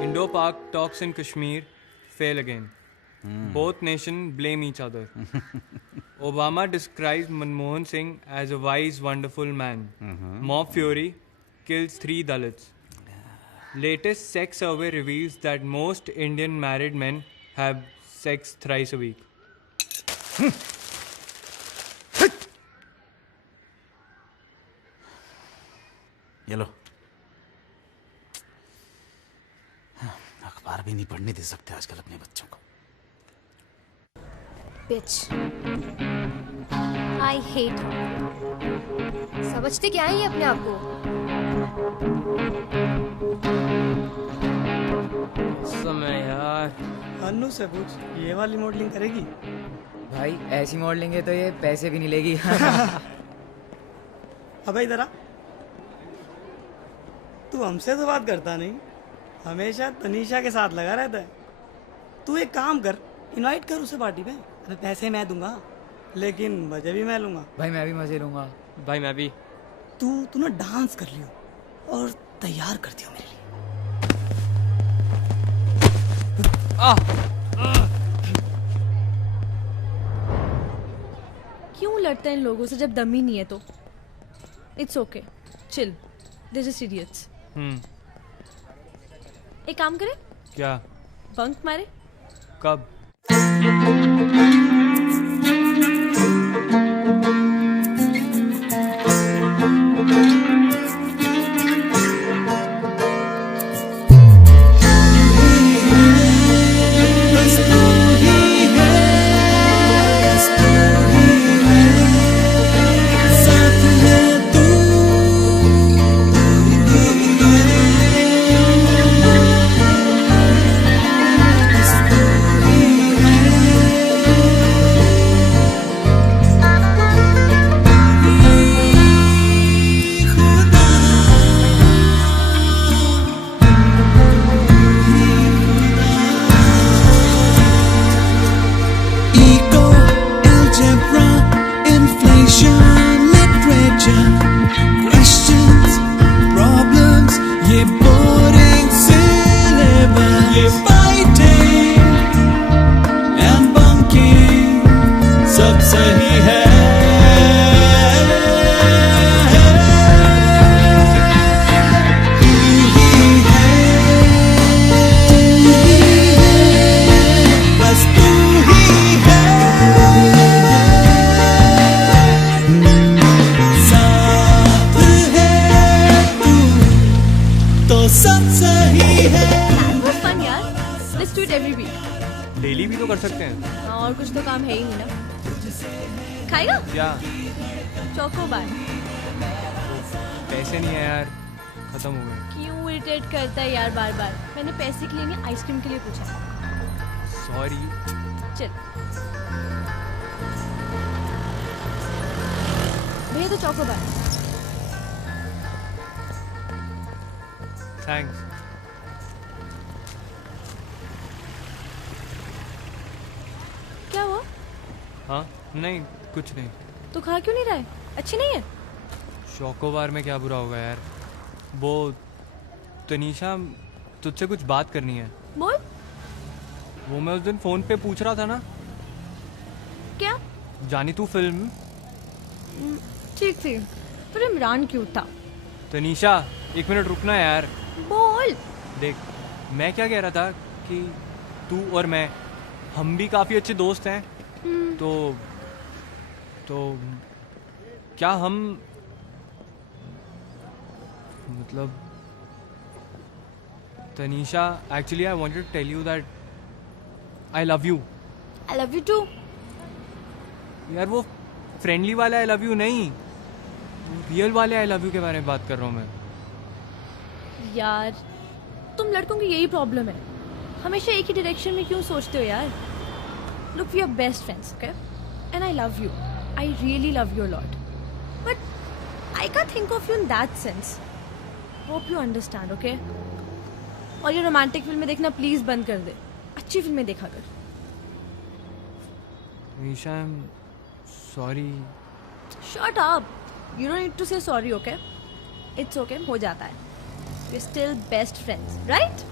Indo-Pak talks in Kashmir fail again. Both nations blame each other. Obama describes Manmohan Singh as a wise, wonderful man. Mob fury kills 3 Dalits. Latest sex survey reveals that most Indian married men have sex thrice a week. ये लो। अखबार भी नहीं पढ़ने दे सकते आजकल अपने बच्चों को। Bitch. I hate her. समझते क्या है ये अपने आप को? समय यार। अन्नू से पूछ, ये वाली मॉडलिंग करेगी? भाई ऐसी मॉडलिंग है तो ये पैसे भी नहीं लेगी। अबे इधर आ। तू हमसे तो बात करता नहीं, हमेशा तनीषा के साथ लगा रहता है। तू एक काम कर, इनवाइट कर उसे पार्टी पे। अबे पैसे मैं दूंगा, लेकिन मजे भी मैं लूंगा। भाई मैं भी मजे लूंगा। भाई मैं भी। तू ना डांस कर लियो और तैयार कर दियो मेरे लिए। क्यों लड़ते हैं इन लोगों से जब दम ही नहीं है तो? It's okay. Chill. They're just idiots. 1 काम करें? क्या? बंक मारे? कब? डेली भी तो कर सकते हैं। हाँ, और कुछ तो काम है ही नहीं ना। खाएगा? क्या? चोकोबार। पैसे नहीं है यार, खत्म हो गए। क्यों इरिटेट करता है यार बार बार? मैंने पैसे के लिए नहीं, आइसक्रीम के लिए पूछा। सॉरी। चल भैया, तो चोकोबार। थैंक्स। क्या हुआ? हाँ नहीं, कुछ नहीं। तू खा क्यों नहीं रहा है? अच्छी नहीं है? चोकोबार में क्या बुरा होगा यार। वो तनीषा, तुझसे कुछ बात करनी है। बोल। वो मैं उस दिन फोन पे पूछ रहा था ना। क्या? जानी तू फिल्म? ठीक थी, पर इमरान क्यों था? तनीषा एक मिनट रुकना यार। बोल। देख, मैं क्या कह रहा था कि तू और मैं, हम भी काफी अच्छे दोस्त हैं। तो क्या हम, मतलब Tanisha, actually I wanted to tell you that I love you. I love you too. यार वो फ्रेंडली वाला आई लव यू नहीं, रियल वाले आई लव यू के बारे में बात कर रहा हूँ मैं। यार तुम लड़कों की यही प्रॉब्लम है, हमेशा एक ही डायरेक्शन में क्यों सोचते हो यार? Look, we are best friends, okay? And I love you, I really love you a lot, but I can't think of you in that sense. Hope you understand, okay? और ये रोमांटिक फिल्में देखना प्लीज बंद कर दे, अच्छी फिल्में देखा कर। Tanisha, I am sorry. Shut up, you don't need to say sorry, okay? It's okay, हो जाता है। We are still best friends, right?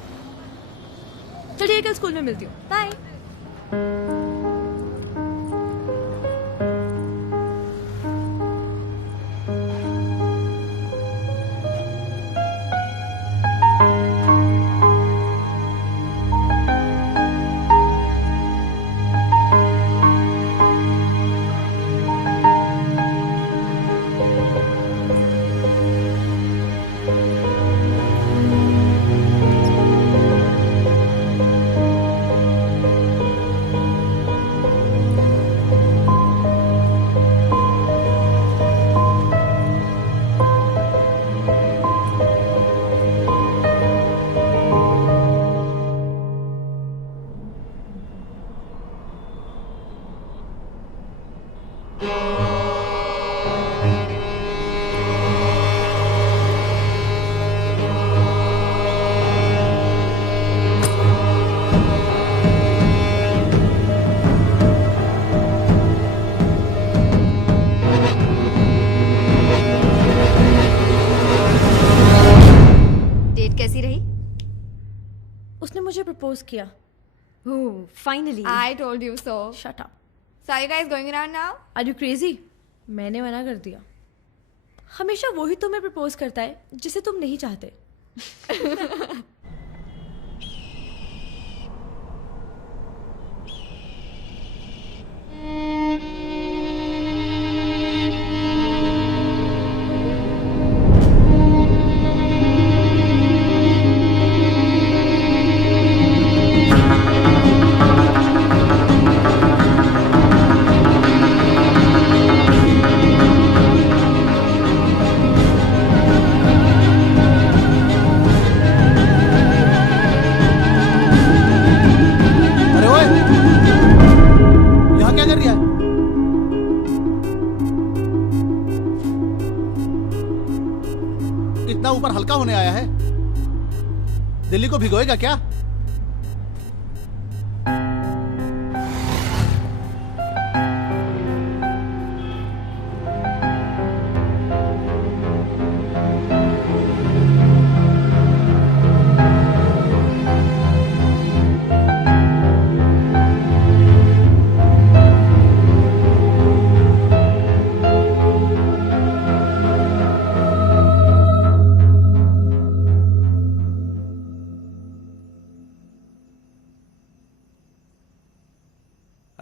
चलिए कल स्कूल में मिलती हूँ, बाय। उसने मुझे प्रपोज किया। Oh, finally. I told you so. Shut up. So are you guys going around now? Are you crazy? मैंने मना कर दिया। हमेशा वही तुम्हें प्रपोज करता है जिसे तुम नहीं चाहते। इतना ऊपर हल्का होने आया है? दिल्ली को भिगोएगा क्या?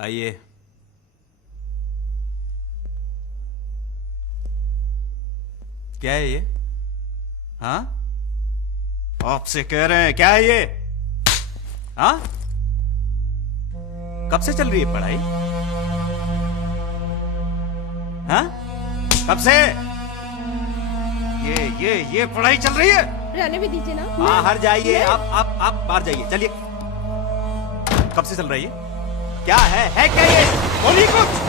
आइए। क्या है ये? हाँ, आपसे कह रहे हैं, क्या है ये? हाँ, कब से चल रही है पढ़ाई? हाँ, कब से ये पढ़ाई चल रही है? रहने भी दीजिए ना। बाहर जाइए, आप बाहर जाइए, चलिए। कब से चल रही है? क्या है क्या ये? बोलिए कुछ।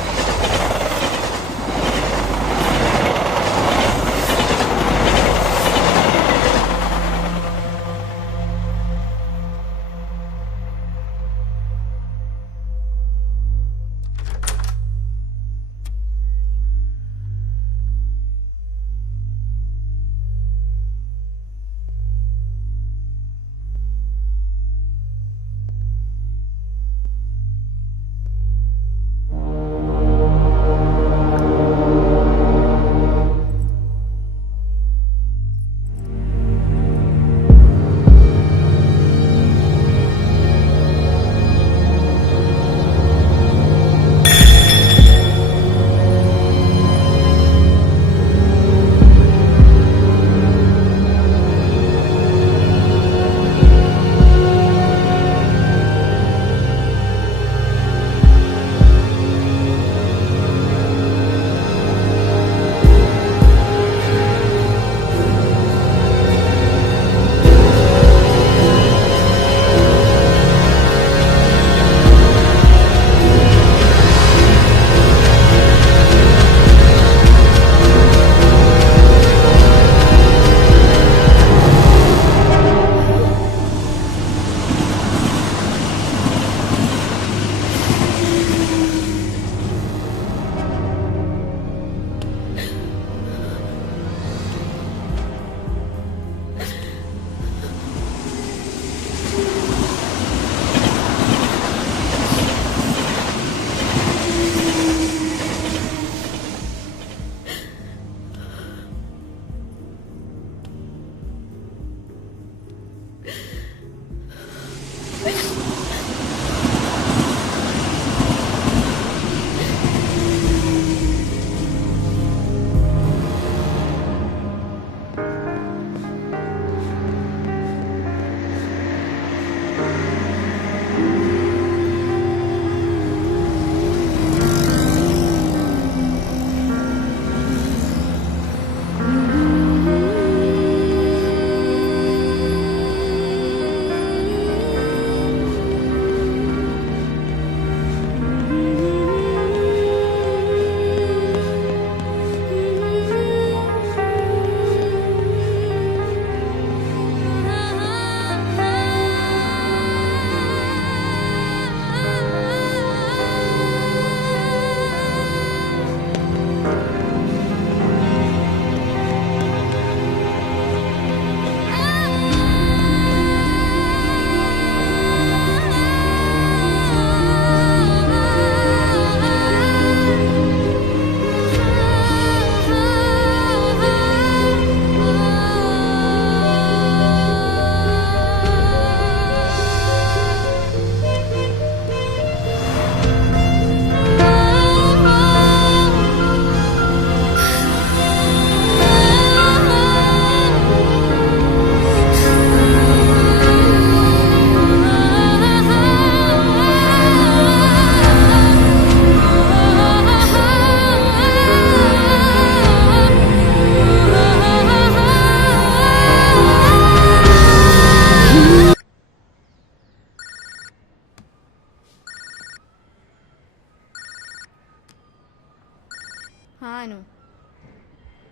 हाँ अनु.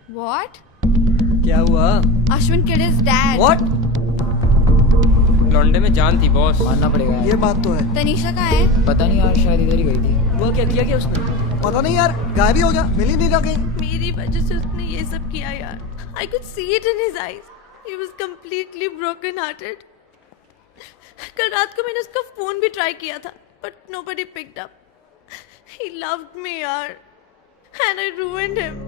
What? क्या हुआ? Ashwin killed his dad. What? लौंडे में जान थी बॉस। मानना पड़ेगा ये बात तो है। तनीषा कहाँ है? पता नहीं यार, शायद इधर ही गई थी। वो क्या किया उसने? पता नहीं यार, गायब ही हो गया, मिल ही नहीं रहा कहीं। मेरी वजह से उसने ये सब किया यार। I could see it in his eyes. He was completely broken hearted. कल रात को मैंने उसका फोन भी ट्राई किया था, but nobody picked up. He loved me यार, and I ruined him.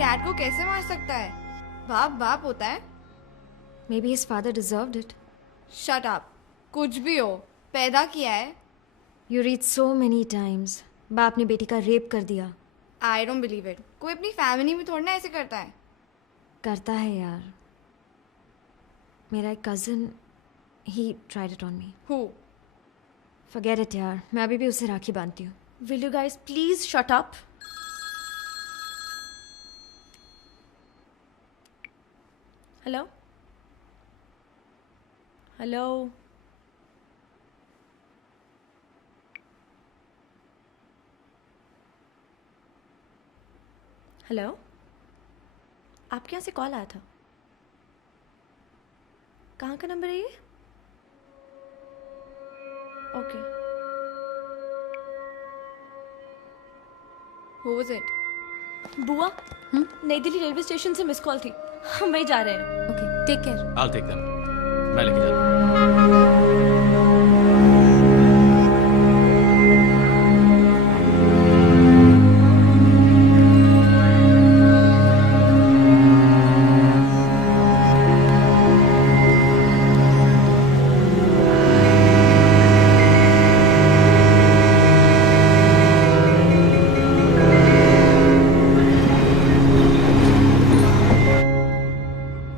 Dad को कैसे मार सकता है? बाप बाप होता है। Maybe his father deserved it. Shut up. कुछ भी हो, पैदा किया है। You read so many times. बाप ने बेटी का रेप कर दिया। I don't believe it. कोई अपनी फैमिली में थोड़ा ना ऐसे करता है। करता है यार। मेरा एक cousin, he tried it on me. Who? Forget it यार, मैं अभी भी उसे राखी बांधती हूँ। Will you guys please shut up? Hello? Hello? Hello, आपके यहाँ से कॉल आया था। कहाँ का नंबर है ये? ओके। Who was it? बुआ, नई दिल्ली रेलवे स्टेशन से मिस कॉल थी। हम वहीं जा रहे हैं। Okay, take care. I'll take them. मैं लेके जाता हूँ।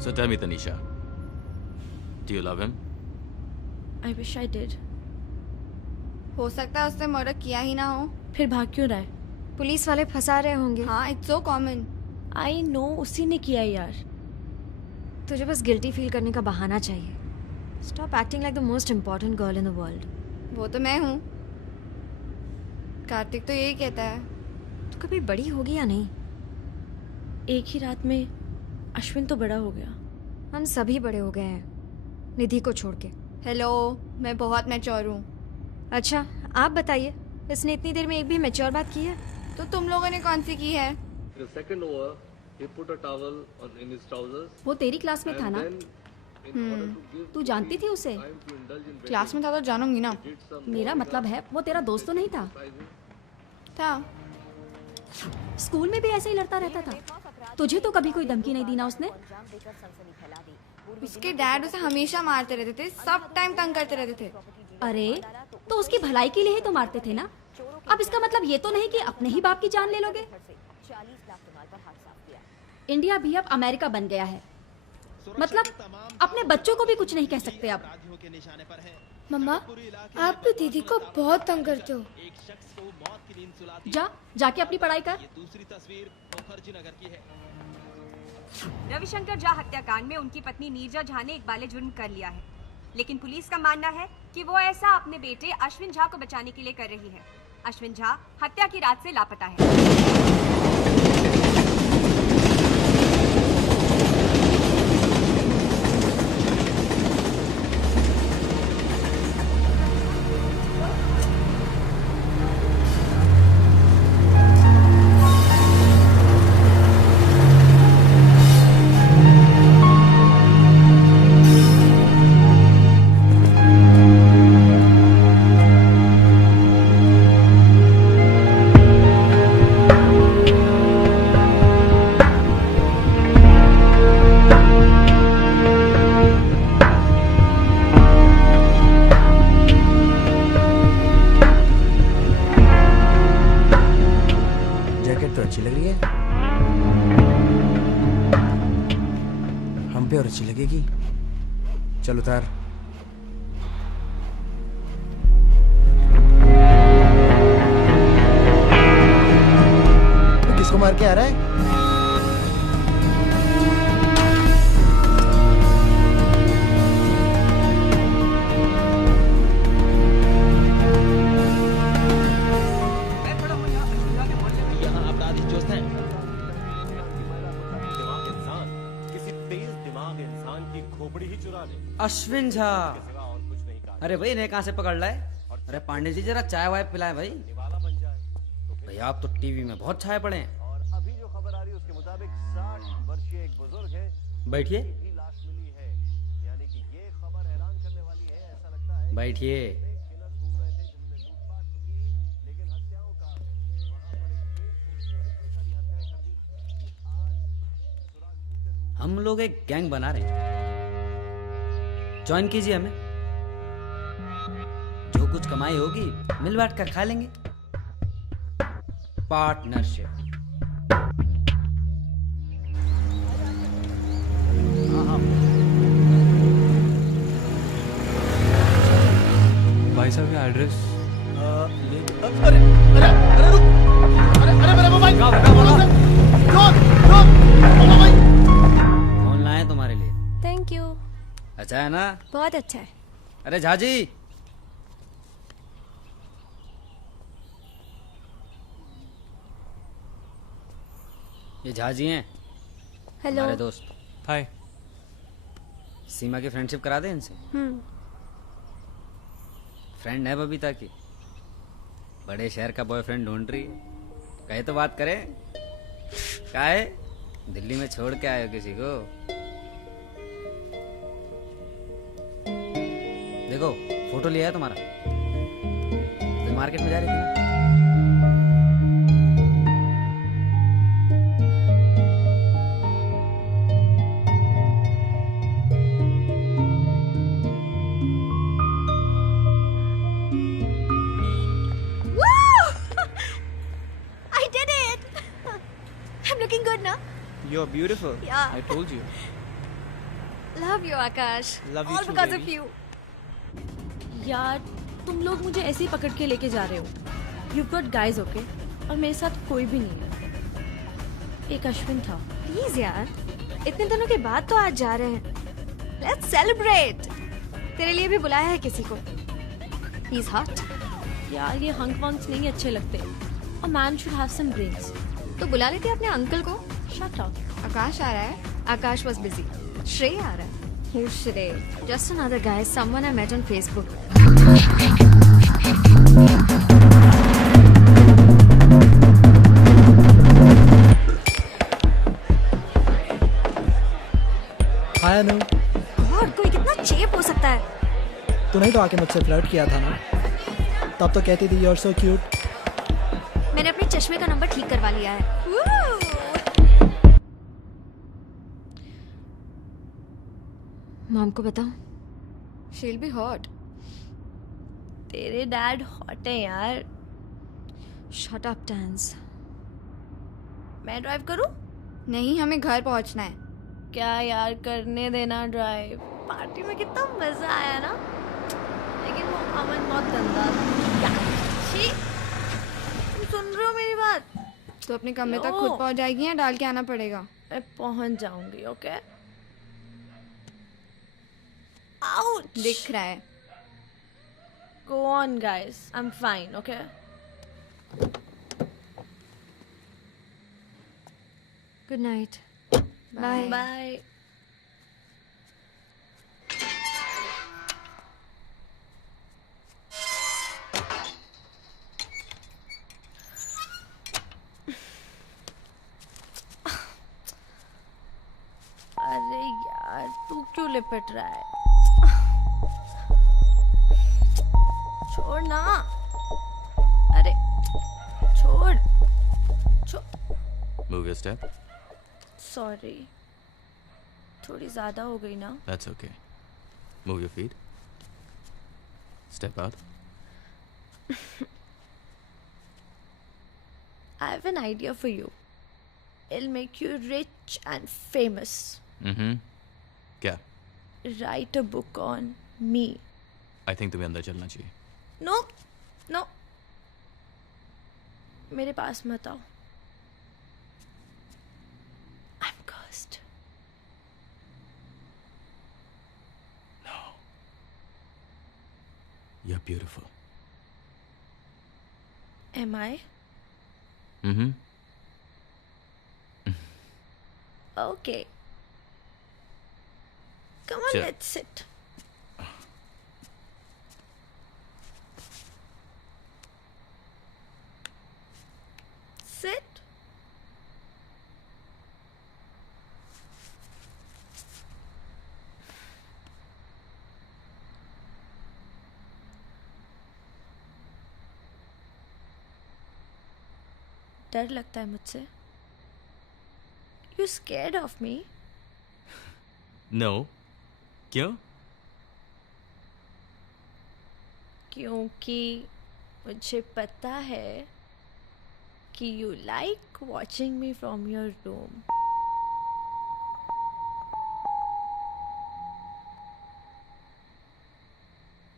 So tell me, Tanisha, do you love him? I wish I did. हो सकता है उसने मर्डर किया ही ना हो। फिर भाग क्यों रहा है? पुलिस वाले फंसा रहे होंगे। हाँ, it's so common. I know उसी ने किया यार। तुझे बस गिल्टी फील करने का बहाना चाहिए। Stop acting like the most important girl in the world. वो तो मैं हूँ। कार्तिक तो यही कहता है। तू कभी बड़ी होगी या नहीं? एक ही रात में अश्विन तो बड़ा हो गया। हम सभी बड़े हो गए हैं, निधि को छोड़ के। हेलो, मैं बहुत मैच्योर हूँ। अच्छा, आप बताइए, इसने इतनी देर में एक भी मैच्योर बात की है? तो तुम लोगों ने कौन सी की है? The second over, he put a towel in his trousers. वो तेरी क्लास में था ना? तू जानती थी उसे? क्लास में था तो जानूंगी ना। मेरा मतलब है वो तेरा दोस्त तो नहीं था? था। स्कूल में भी ऐसे ही लड़ता रहता था। तुझे तो कभी कोई धमकी नहीं दी ना उसने? उसके डैड उसे हमेशा मारते रहते थे, सब टाइम तंग करते रहते थे। अरे तो उसकी भलाई के लिए ही तो मारते थे ना। अब इसका मतलब ये तो नहीं कि अपने ही बाप की जान ले लोगे। इंडिया भी अब अमेरिका बन गया है, मतलब अपने बच्चों को भी कुछ नहीं कह सकते अब। मम्मा, आप तो दीदी को बहुत तंग करते हो। जाके अपनी पढ़ाई कर। रविशंकर झा हत्याकांड में उनकी पत्नी नीरजा झा ने इकबाले जुर्म कर लिया है, लेकिन पुलिस का मानना है कि वो ऐसा अपने बेटे अश्विन झा को बचाने के लिए कर रही है। अश्विन झा हत्या की रात से लापता है। अच्छी लगेगी। चल उतार। तो किसको मार के आ रहा है? खोपड़ी ही चुरा ले। अश्विन झा। अरे भाई इन्हें कहाँ से पकड़ लाए? अरे पांडे जी जरा चाय वाय पिलाएं भाई। भाई आप तो टीवी में बहुत छाए पड़े हैं। और अभी जो खबर आ रही है उसके मुताबिक 60 वर्षीय एक बुजुर्ग है। बैठिए। भी लाश मिली है। यानी कि ये खबर हैरान करने वाली है। ऐसा लगता है बैठिए। किलर्स घूम रहे थे जिन्होंने लूटपाट तो की, लेकिन हत्याओं का वहां पर एक खेल छोड़ दिया। इतनी सारी हत्याएं कर दी कि आज सुराग ढूंढते हम लोग एक गैंग बना रहे हैं, ज्वाइन कीजिए हमें। जो कुछ कमाई होगी मिल बांट कर खा लेंगे। पार्टनरशिप। भाई साहब ये एड्रेस। अरे अरे अरे रुक, अरे अरे मेरा मोबाइल मोबाइल फोन लाए तुम्हारे लिए। Thank you. अच्छा है ना? बहुत अच्छा है। अरे झाजी, ये झाजी हैं, हेलो। हमारे दोस्त। हाय। सीमा की फ्रेंडशिप करा दे इनसे। फ्रेंड है बबीता की, बड़े शहर का बॉयफ्रेंड ढूंढ रही है। कहे तो बात करें। काहे दिल्ली में छोड़ के आए हो किसी को? देखो फोटो लिया है तुम्हारा, तो मार्केट में जा रही थी ना? You're beautiful. Yeah. I told you. Love you, Akash. Love you All too, because baby. of you. यार तुम लोग मुझे ऐसे ही पकड़ के लेके जा रहे हो। You've got guys, okay? और मेरे साथ कोई भी नहीं है। एक अश्विन था। प्लीज यार, इतने दिनों के बाद तो आज जा रहे हैं। Let's celebrate. तेरे लिए भी बुलाया है किसी को। He's hot. यार ये हंक वंक्स नहीं अच्छे लगते। A man should have some brains. तो बुला लेते अपने अंकल को। Shut up. आकाश आ रहा है? आकाश was busy. श्रेय आ रहा है। Who's Shrey? Just another guy, someone I met on Facebook. Hi Anu. God, कोई कितना चेप हो सकता है? तूने तो आके मुझसे फ्लर्ट किया था ना, तब तो कहती थी यू आर सो क्यूट। मैंने अपने चश्मे का नंबर ठीक करवा लिया है। मॉम को बताओ। She'll be hot. तेरे डैड हॉट है यार। Shut up, Tans. मैं ड्राइव करूं? नहीं, हमें घर पहुंचना है। क्या यार, करने देना ड्राइव। पार्टी में कितना मजा आया ना, लेकिन वो अमन बहुत गंदा था। छी, तुम सुन रहे हो मेरी बात? तो अपने कमरे तक खुद पहुंच जाएगी या डाल के आना पड़ेगा? मैं पहुंच जाऊंगी। ओके। आउच! दिख रहा है। Go on, guys. I'm fine. Okay. Good night. Bye. Bye. अरे यार, तू क्यों लिपट रहा है? छोड़ ना। अरे छोड़। Move your step. सॉरी, थोड़ी ज्यादा हो गई ना। That's okay. Move your feet. Step out. I have an idea for you. It'll make you rich and famous. Mm-hmm. क्या? Write a book on me. I think तुम्हें अंदर चलना चाहिए. No, no. मेरे पास मत आओ। I'm cursed. No. You're beautiful. Am I? Mm-hmm. Okay. Come on, Sure. let's sit. Sit. डर लगता है मुझसे. You scared of me? No. क्यों? क्योंकि मुझे पता है कि you like watching me from your room.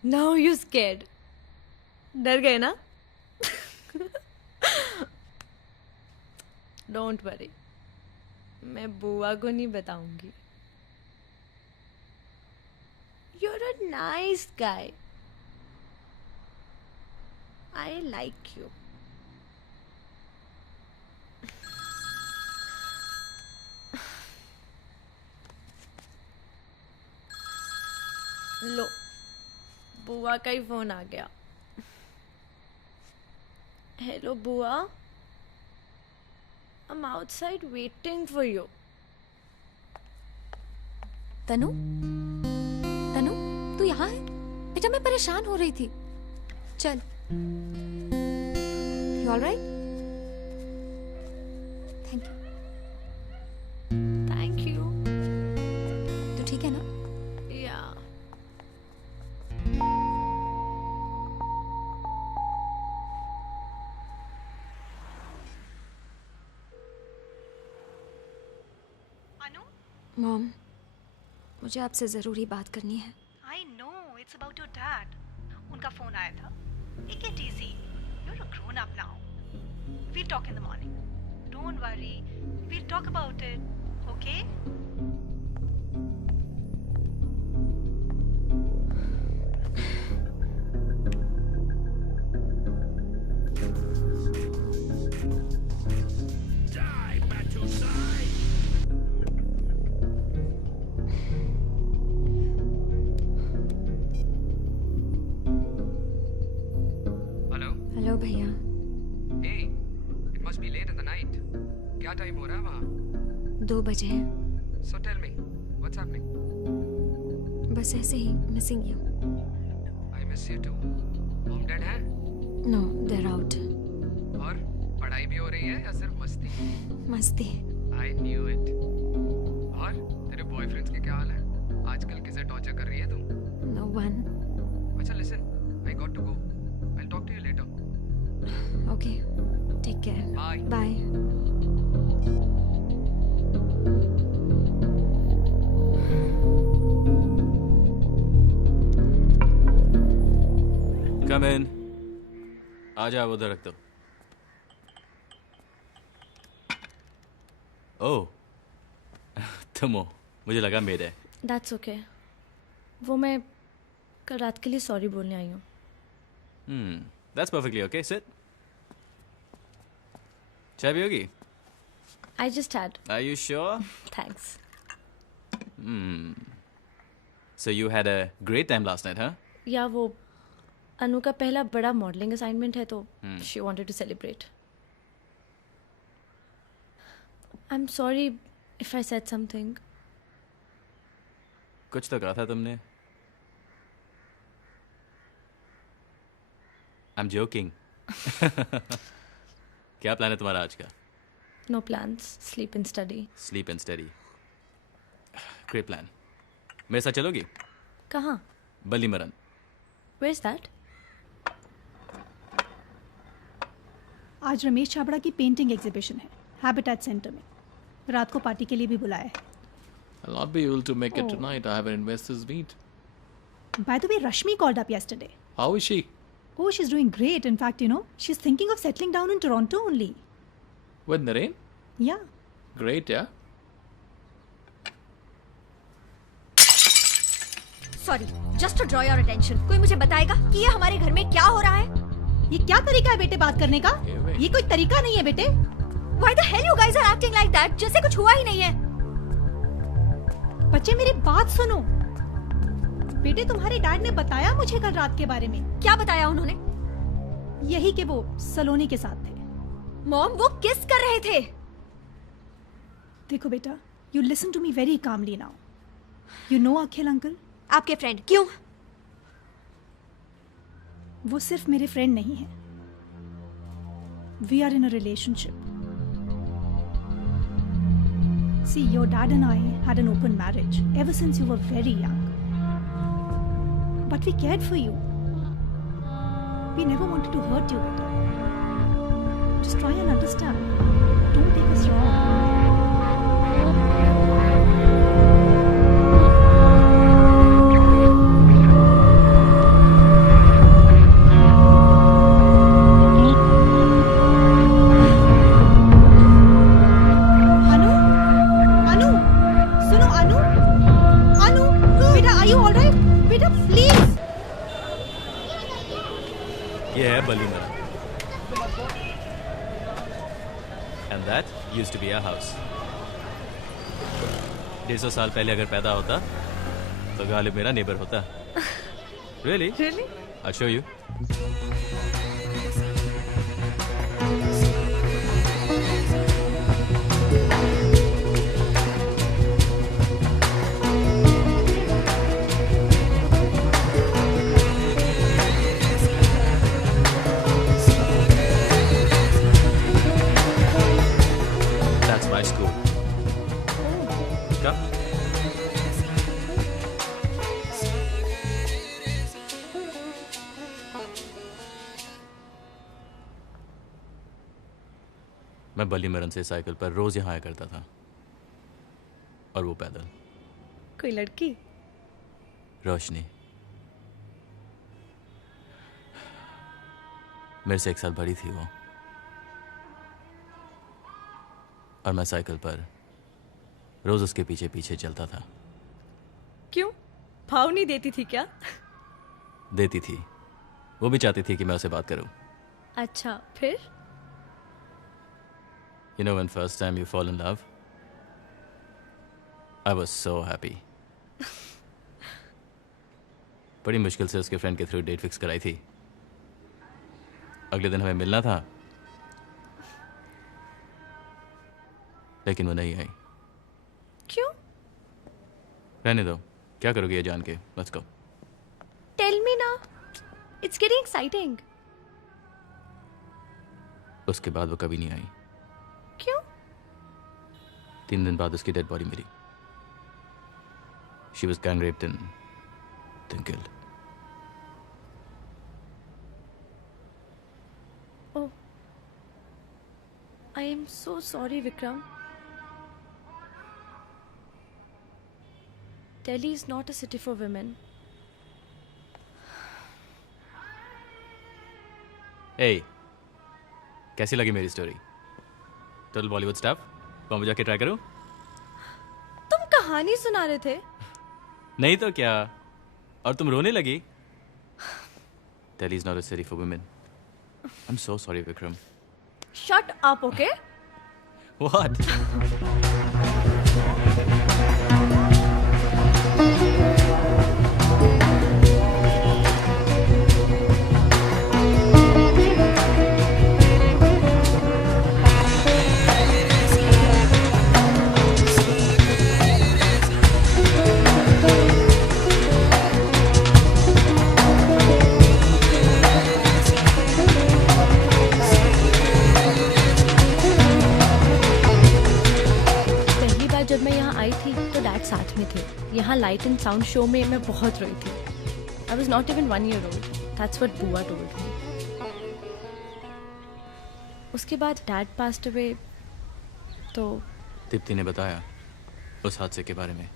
Now you scared. डर गए ना? Don't worry. मैं बुआ को नहीं बताऊंगी. You're a nice guy. I like you. लो, बुआ का ही फोन आ गया. हेलो बुआ. I'm outside waiting for you. तनु, तनु, तू यहाँ है? बेटा मैं परेशान हो रही थी. चल. You all right? Thank you. Thank you. तू ठीक है ना? Yeah. मॉम, मुझे आपसे ज़रूरी बात करनी है. I know, it's about your dad. उनका फोन आया था. Take it easy. You're a grown up now. We'll talk in the morning. Don't worry. We'll talk about it. Okay? Hello भैया. Hey, it must be late in the night. क्या टाइम हो रहा है वहाँ? 2 बजे हैं. So tell me, what's happening? बस ऐसे ही missing you. I miss you too. Mom dad है? No, they're out. और पढ़ाई भी हो रही है या सिर्फ मस्ती? मस्ती. I knew it. और तेरे बॉयफ्रेंड्स के क्या हाल है? आजकल किसे टॉर्चर कर रही है तुम? No one. अच्छा listen, I got to go. I'll talk to you later. Okay, take care. Bye. Bye. Come in. आ जाओ, उधर रख दो. ओह, तुम हो. मुझे लगा मेरे. That's okay. वो मैं कल रात के लिए सॉरी बोलने आई हूँ. That's perfectly okay. Sit. चाय भी होगी? I just had. Are you sure? Thanks. So you had a great time last night, huh? या वो अनु का पहला बड़ा मॉडलिंग असाइनमेंट है तो she wanted to celebrate. I'm sorry if I said something. कुछ तो कहा था तुमने. I'm joking. क्या प्लान है तुम्हारा आज का? No plans. Sleep and study. Sleep and study. Great plan. मेरे साथ चलोगी? कहाँ? बल्लीमरन. Where's that? आज रमेश छाबड़ा की पेंटिंग एग्जीबिशन है हैबिटेट सेंटर में. रात को पार्टी के लिए भी बुलाया है. I'll not be able to make it Oh. tonight. I have an investors meet. By the way, Rashmi called up yesterday. How is she? Oh, she's doing great. In fact, she's thinking of settling down in Toronto only. With Naren? Yeah. Great, yeah. Sorry, just to draw your attention. कोई मुझे बताएगा कि ये हमारे घर में क्या हो रहा है? ये क्या तरीका है बेटे बात करने का? ये कोई तरीका नहीं है बेटे. Why the hell you guys are acting like that? जैसे कुछ हुआ ही नहीं है. बच्चे मेरी बात सुनो. बेटे तुम्हारे डैड ने बताया मुझे कल रात के बारे में। क्या बताया उन्होंने? यही कि वो सलोनी के साथ थे। मॉम, वो किस कर रहे थे? देखो बेटा, you listen to me very calmly now. You know Akhil uncle? आपके फ्रेंड? क्यों? वो सिर्फ मेरे फ्रेंड नहीं है। We are in a relationship. See, your dad and I had an open marriage ever since you were very young. But we cared for you. We never wanted to hurt you, beta. Just try and understand. Don't take us wrong. ये है बलीना। And that used to be our house. 150 साल पहले अगर पैदा होता तो गालिब मेरा नेबर होता। Really? Really? I'll show you. That's my school. Come. मैं बलीमरन से साइकिल पर रोज यहाँ आया करता था, और वो पैदल। कोई लड़की? रोशनी। मेरे से 1 साल बड़ी थी वो, और मैं साइकिल पर रोज उसके पीछे पीछे चलता था। क्यों? भाव नहीं देती थी क्या? देती थी, वो भी चाहती थी कि मैं उससे बात करूं। अच्छा, फिर? You know when first time you fall in love? I was so happy. बड़ी मुश्किल से उसके फ्रेंड के थ्रू डेट फिक्स कराई थी। अगले दिन हमें मिलना था, लेकिन वो नहीं आई। क्यों? रहने दो, क्या करोगे ये जान के? Let's go. Tell me now. It's getting exciting. उसके बाद वो कभी नहीं आई। क्यों? 3 दिन बाद उसकी डेड बॉडी मिली। She was gang raped and then killed. Oh. I am so sorry, Vikram. Delhi is not a city for women. Hey, कैसी लगी मेरी story? Total Bollywood staff, Bombay जाके ट्राई करूं? तुम कहानी सुना रहे थे? नहीं तो क्या, और तुम रोने लगी? Delhi is not a city for women. I'm so sorry, Vikram. Shut up, okay? What? जब मैं यहाँ आई थी तो डैड साथ में थे। यहाँ लाइट एंड साउंड शो में मैं बहुत रोई थी। I was not even 1 year old. That's what बुआ told me. उसके बाद डैड पास्ट अवे तो दीप्ति ने बताया उस हादसे के बारे में।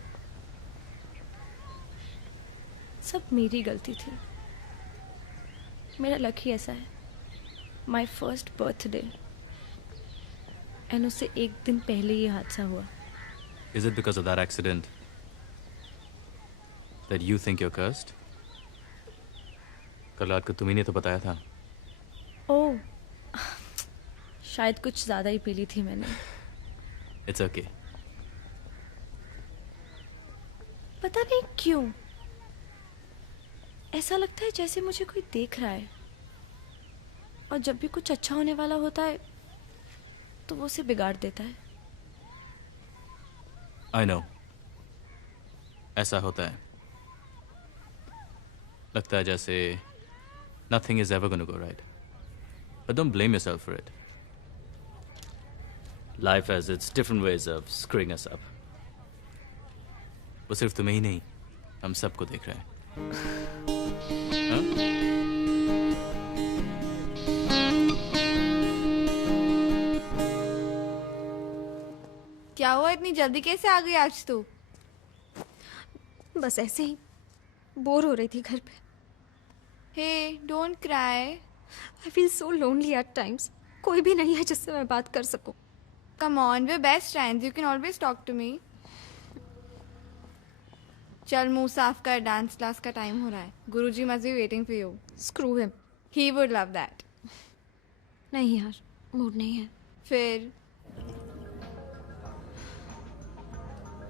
सब मेरी गलती थी। मेरा लक ही ऐसा है। माई फर्स्ट बर्थडे एंड उससे 1 दिन पहले ये हादसा हुआ। Is it because of that accident that you think you're cursed? कल रात को तुम्ही ने तो बताया था। ओह, शायद कुछ ज्यादा ही पी ली थी मैंने। It's okay. पता नहीं क्यों ऐसा लगता है जैसे मुझे कोई देख रहा है, और जब भी कुछ अच्छा होने वाला होता है तो वो उसे बिगाड़ देता है। आई नो, ऐसा होता है। लगता है जैसे nothing is ever going to go right. But don't blame yourself for it. Life has its different ways of screwing us up. वो सिर्फ तुम्हें ही नहीं, हम सबको देख रहे हैं। हाँ? क्या हुआ, इतनी जल्दी कैसे आ गई आज तू? बस ऐसे ही बोर हो रही थी घर पे। Hey, don't cry. I feel so lonely at times. कोई भी नहीं है जिससे मैं बात कर सकूं। Come on, we are best friends, you can always talk to me. चल मुंह साफ कर, डांस क्लास का टाइम हो रहा है। Guruji must be waiting for you. Screw him. He would love that. नहीं यार, मूड नहीं है।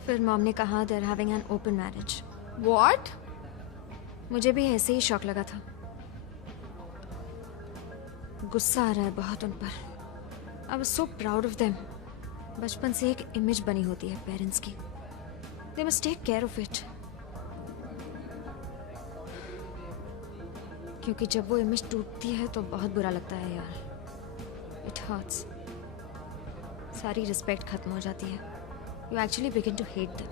फिर मॉम ने कहा they are having an open marriage. What? मुझे भी ऐसे ही शौक लगा था। गुस्सा आ रहा है बहुत उन पर। I was so proud of them. बचपन से एक इमेज बनी होती है पेरेंट्स की। They must take care of it. क्योंकि जब वो इमेज टूटती है तो बहुत बुरा लगता है यार। It hurts. सारी रिस्पेक्ट खत्म हो जाती है। You actually begin to hate them.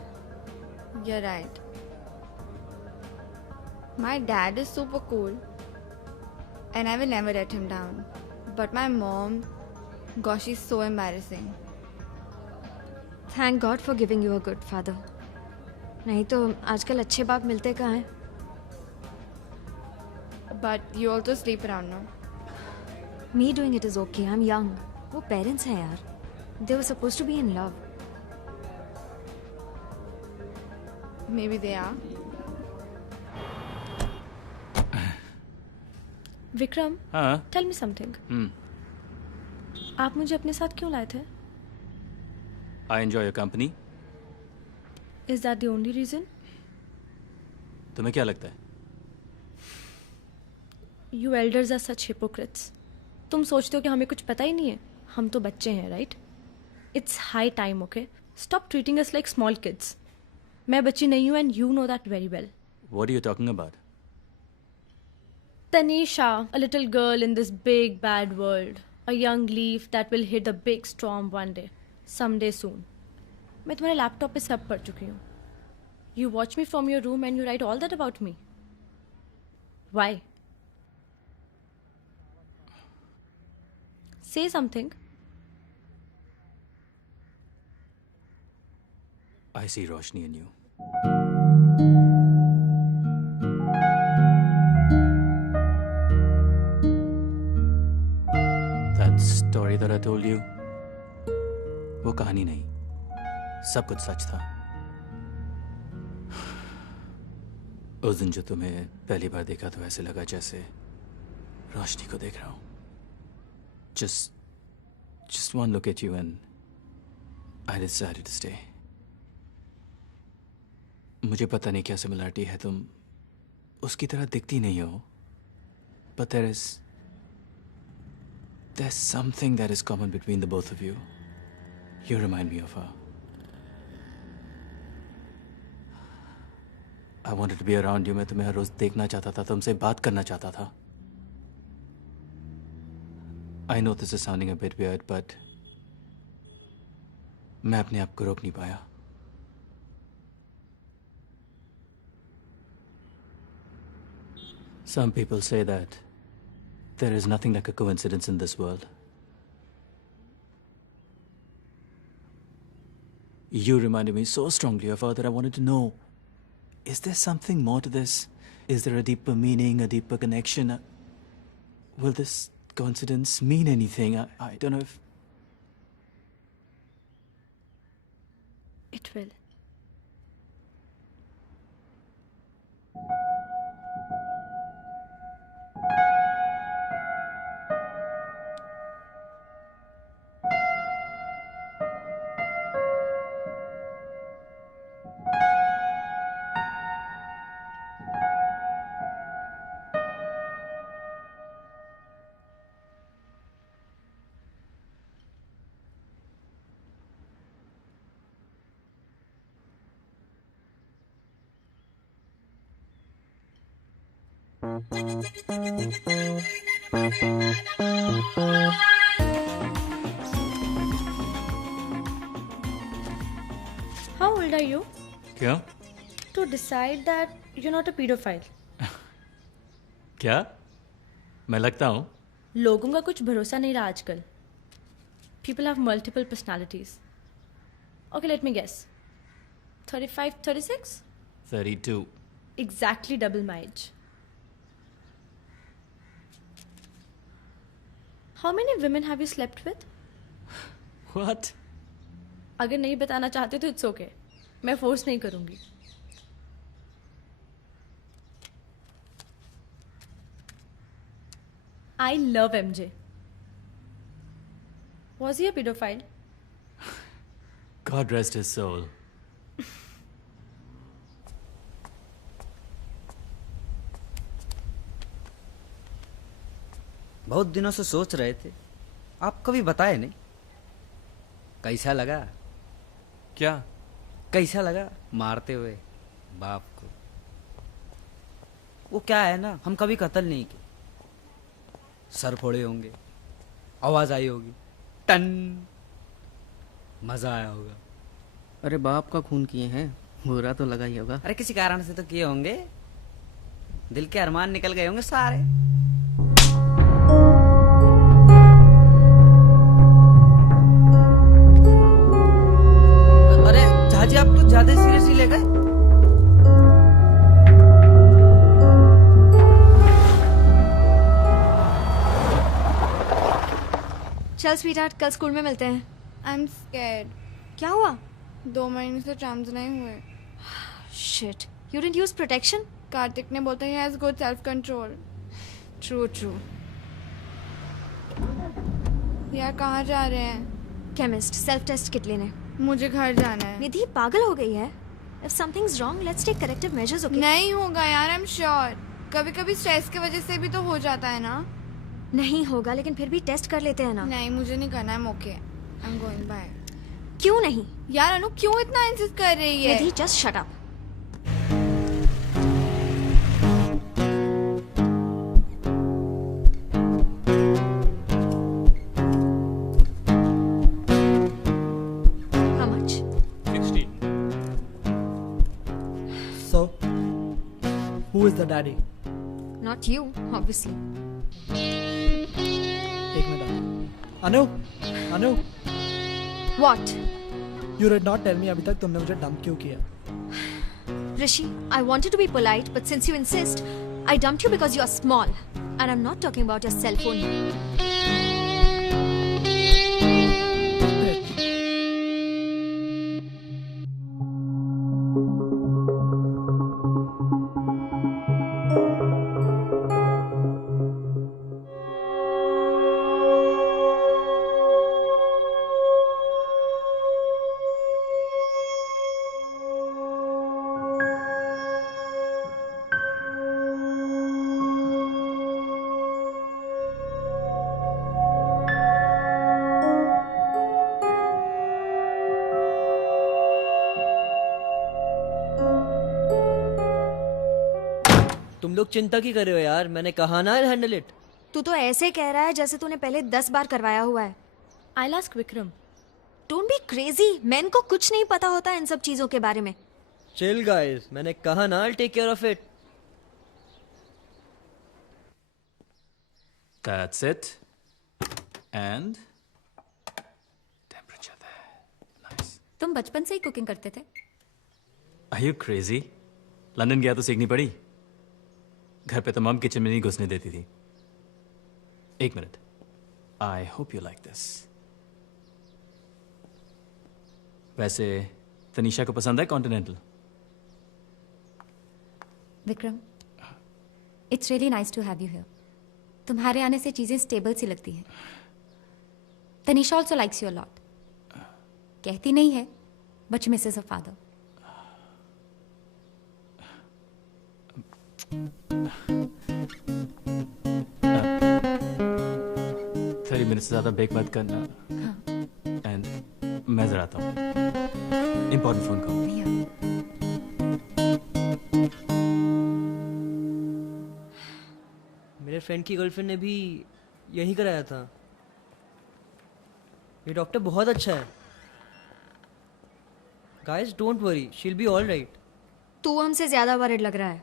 You're right. My dad is super cool and I will never let him down. But my mom, gosh, she's so embarrassing. Thank God for giving you a good father. नहीं तो आजकल अच्छे बाप मिलते कहाँ हैं? But you also sleep around now. Me doing it is okay. I'm young. वो parents हैं यार. They were supposed to be in love. Maybe they are. Vikram, हाँ? Tell me something. आप मुझे अपने साथ क्यों लाए थे? I enjoy your company. Is that the only reason? तुम्हें क्या लगता है? You elders are such hypocrites. तुम सोचते हो कि हमें कुछ पता ही नहीं है। हम तो बच्चे हैं, right? It's high time, okay? Stop treating us like small kids. मैं बच्ची नहीं हूँ and you know that very well. What are you talking about? Tanisha, a little girl in this big bad world. A young leaf that will hit a big storm one day. Someday soon. मैं तुम्हारे लैपटॉप पे सब पढ़ चुकी हूँ. You watch me from your room and you write all that about me. Why? Say something. I see Roshni in you. That story that I told you, वो कहानी नहीं, सब कुछ सच था। उस दिन जो तुम्हें पहली बार देखा तो ऐसे लगा जैसे रोशनी को देख रहा हूं। Just one look at you and I decided to stay. मुझे पता नहीं क्या सिमिलरिटी है, तुम उसकी तरह दिखती नहीं हो, but there's something that is common between the both of you. You remind me of her. I wanted to be around you. मैं तुम्हें हर रोज देखना चाहता था, तुमसे बात करना चाहता था। I know this is sounding a bit weird, but मैं अपने आप को रोक नहीं पाया। Some people say that there is nothing like a coincidence in this world. You reminded me so strongly of her that I wanted to know, is there something more to this? Is there a deeper meaning, a deeper connection? Will this coincidence mean anything? I don't know if... It will. How old are you क्यों? to decide that you're not a pedophile? क्या? मैं लगता हूँ? लोगों का कुछ भरोसा नहीं रहा आजकल. People have multiple personalities. Okay, let me guess. 35, 36? 32. Exactly double my age. How many women have you slept with? What? अगर नहीं बताना चाहते तो इट्स ओके. मैं फोर्स नहीं करूंगी. I love MJ. Was he a pedophile? God rest his soul. बहुत दिनों से सोच रहे थे, आप कभी बताए नहीं. कैसा लगा? क्या? कैसा लगा मारते हुए बाप को? वो क्या है ना, हम कभी कत्ल नहीं किए. सर फोड़े होंगे, आवाज आई होगी, टन, मजा आया होगा. अरे बाप का खून किए हैं, बुरा तो लगा ही होगा. अरे किसी कारण से तो किए होंगे. दिल के अरमान निकल गए होंगे सारे. अरे झाजी, आप तो ज्यादा सीरियसली ले गए. चल स्वीटहार्ट, कल स्कूल में मिलते हैं. I am scared. क्या हुआ? 2 महीने से ट्रांस नहीं हुए. Shit, you didn't use protection? Kartik ने बोलता है has good self control. True true. यार कहाँ जा रहे हैं? केमिस्ट, सेल्फ टेस्ट किट लेने. मुझे घर जाना है. निधि पागल हो गई है. If something's wrong let's take corrective measures. Okay? नहीं होगा यार, आई एम श्योर. कभी कभी स्ट्रेस की वजह से भी तो हो जाता है ना. नहीं होगा, लेकिन फिर भी टेस्ट कर लेते हैं ना. नहीं, मुझे नहीं करना है. Okay, I am going by. क्यों नहीं? यार अनु क्यों इतना इंसिस्ट कर रही है? Nidhi just shut up. How much? 16. So, who is the daddy? Not you, obviously. एक minute. Anu, Anu. What? You did not tell me अभी तक तुमने मुझे डंप क्यों किया. Rishi, I wanted to be polite, but since you insist, I dumped you because you are small. And I'm not talking about your cell phone. तुम लोग चिंता की कर रहे हो यार, मैंने कहा ना हैंडल इट. तू तो ऐसे कह रहा है जैसे तूने पहले 10 बार करवाया हुआ है. I'll ask Vikram. Don't be crazy. Man को कुछ नहीं पता होता इन सब चीजों के बारे में. चिल गाइस, मैंने कहा ना I'll take care of it. That's it. And temperature there. Nice. तुम बचपन से ही कुकिंग करते थे? Are you crazy? लंदन गया तो सीखनी पड़ी. घर पे तो मम किचन में नहीं घुसने देती थी. एक minute. I hope you like this. वैसे तनीषा को पसंद है continental? Vikram, it's really nice to have you here. तुम्हारे आने से चीजें स्टेबल सी लगती हैं. Tanisha also likes you a lot. कहती नहीं है, but she misses her father. Thirty minute से ज्यादा ब्रेक मत करना. एंड मैं जरा आता हूँ. Important phone call. फ्रेंड की गर्लफ्रेंड ने भी यही कराया था। ये डॉक्टर बहुत अच्छा है। Guys don't worry, she will be all right. तू हमसे ज्यादा वरिड लग रहा है।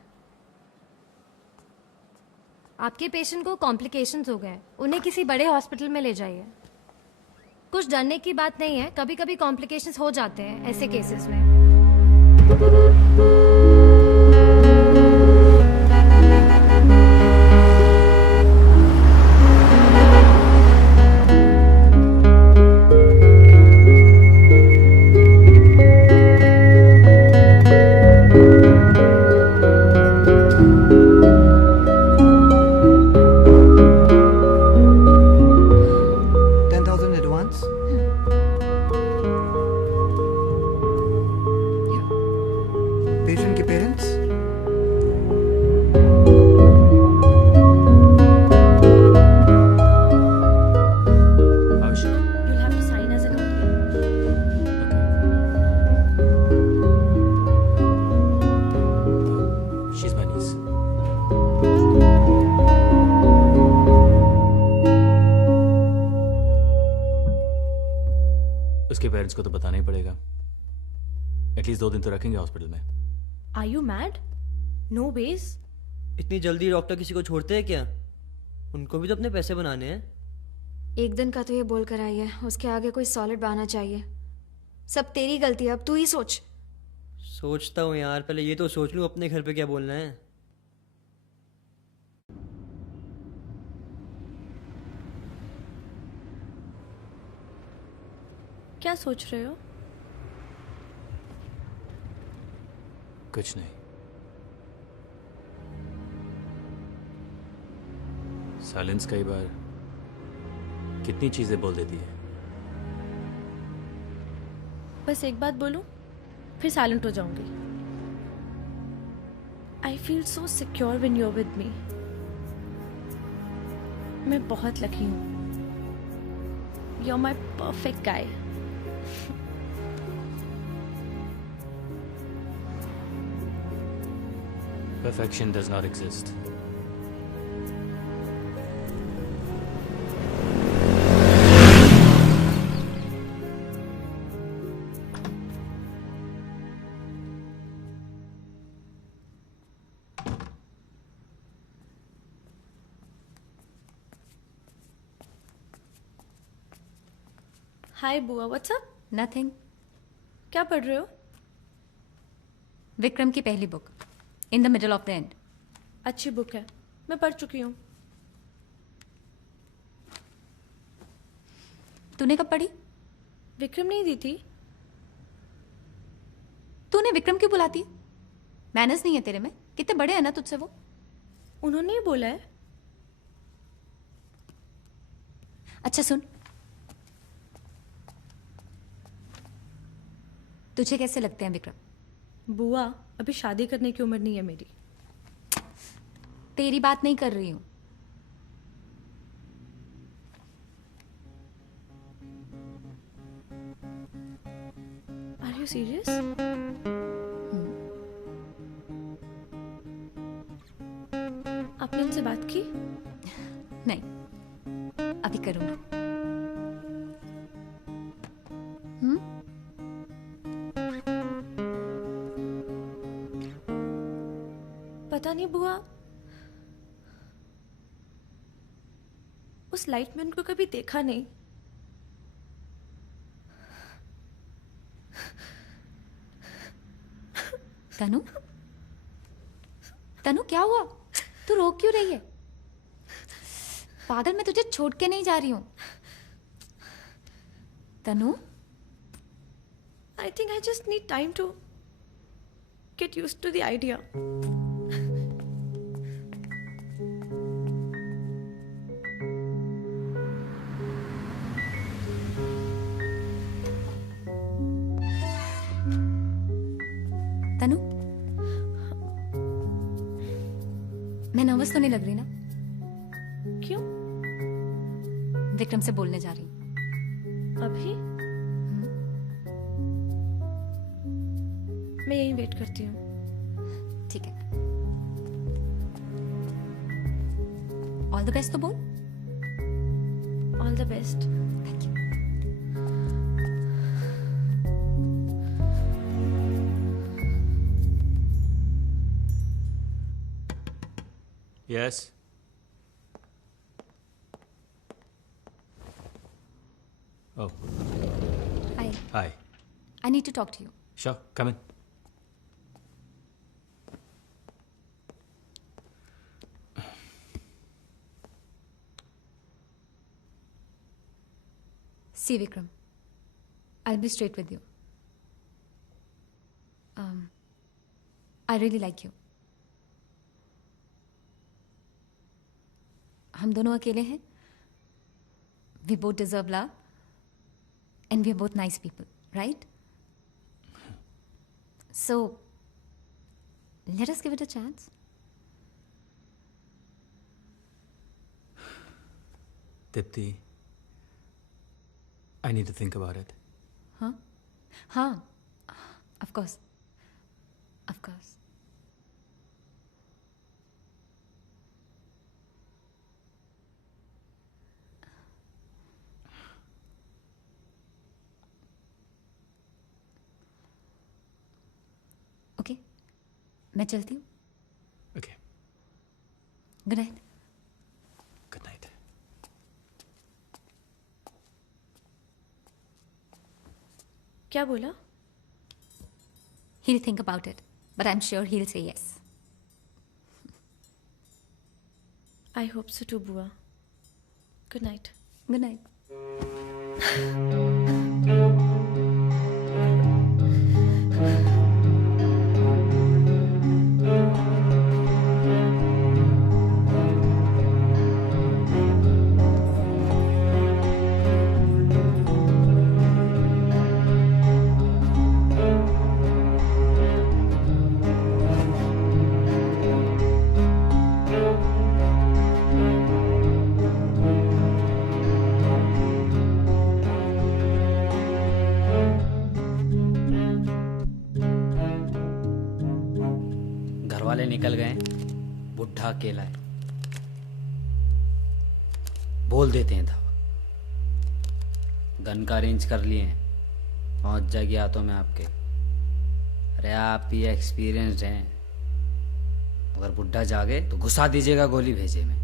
आपके पेशेंट को कॉम्प्लिकेशंस हो गए, उन्हें किसी बड़े हॉस्पिटल में ले जाइए। कुछ डरने की बात नहीं है, कभी कभी कॉम्प्लिकेशंस हो जाते हैं ऐसे केसेस में। पेशेंट के parents, You'll have to sign as a guardian. She's my niece. उसके पेरेंट्स को तो बताना ही पड़ेगा। एटलीस्ट 2 दिन तो रखेंगे हॉस्पिटल में। Are you mad? No ways. इतनी जल्दी डॉक्टर किसी को छोड़ते हैं क्या? उनको भी तो अपने पैसे बनाने हैं। एक दिन का तो ये बोल कर आई है, उसके आगे कोई सॉलिड बहाना चाहिए। सब तेरी गलती है, अब तू ही सोच। सोचता हूँ यार, पहले ये तो सोच लूँ अपने घर पे क्या बोलना है। क्या सोच रहे हो? कुछ नहीं। साइलेंस कई बार कितनी चीजें बोल देती है। बस एक बात बोलूं, फिर साइलेंट हो जाऊंगी। I feel so secure when you are with me. मैं बहुत लकी हूं। You are my perfect guy. Perfection does not exist. Hi बुआ, व्हाट्स अप? नथिंग। क्या पढ़ रहे हो? विक्रम की पहली book, in the middle of the end. अच्छी बुक है, मैं पढ़ चुकी हूँ। तूने कब पढ़ी? विक्रम नहीं दी थी। तूने विक्रम क्यों बुलाती है? मैनर्स नहीं है तेरे में? कितने बड़े हैं ना तुझसे वो। उन्होंने ही बोला है। अच्छा सुन, तुझे कैसे लगते हैं विक्रम? बुआ, अभी शादी करने की उम्र नहीं है मेरी। तेरी बात नहीं कर रही हूं। Are you serious? आपने उनसे बात की? नहीं, अभी करूंगी। पता नहीं बुआ, उस लाइफ में उनको कभी देखा नहीं। तनु, तनु क्या हुआ? तू रो क्यों रही है? पागल, मैं तुझे छोड़ के नहीं जा रही हूं। तनु, I think I just need time to get used to the idea. तनु, मैं नर्वस तो नहीं लग रही ना? क्यों? विक्रम से बोलने जा रही हूँ। अभी? मैं यहीं वेट करती हूँ। ठीक है। ऑल ऑल द बेस्ट तो बोल। All the best. Yes. Oh. Hi. Hi. I need to talk to you. Sure, come in. See, Vikram, I'll be straight with you. I really like you. हम दोनों अकेले हैं. We both deserve love. And we're both nice people, right? So, let us give it a chance. Dipti, I need to think about it. Huh? Huh. Of course. Of course. Okay, मैं चलती हूँ। Okay. Good night. Good night. क्या बोला? He'll think about it, but I'm sure he'll say yes. I hope so too, Bua. Good night. Good night. घरवाले निकल गए, बुढ़ा अकेला है। बोल देते हैं धावा। गन का अरेंज कर लिए हैं, पहुंच जाएगी हाथों में आपके। अरे आप ही एक्सपीरियंस्ड हैं, अगर बुढ़ा जागे तो घुसा दीजिएगा गोली भेजे में।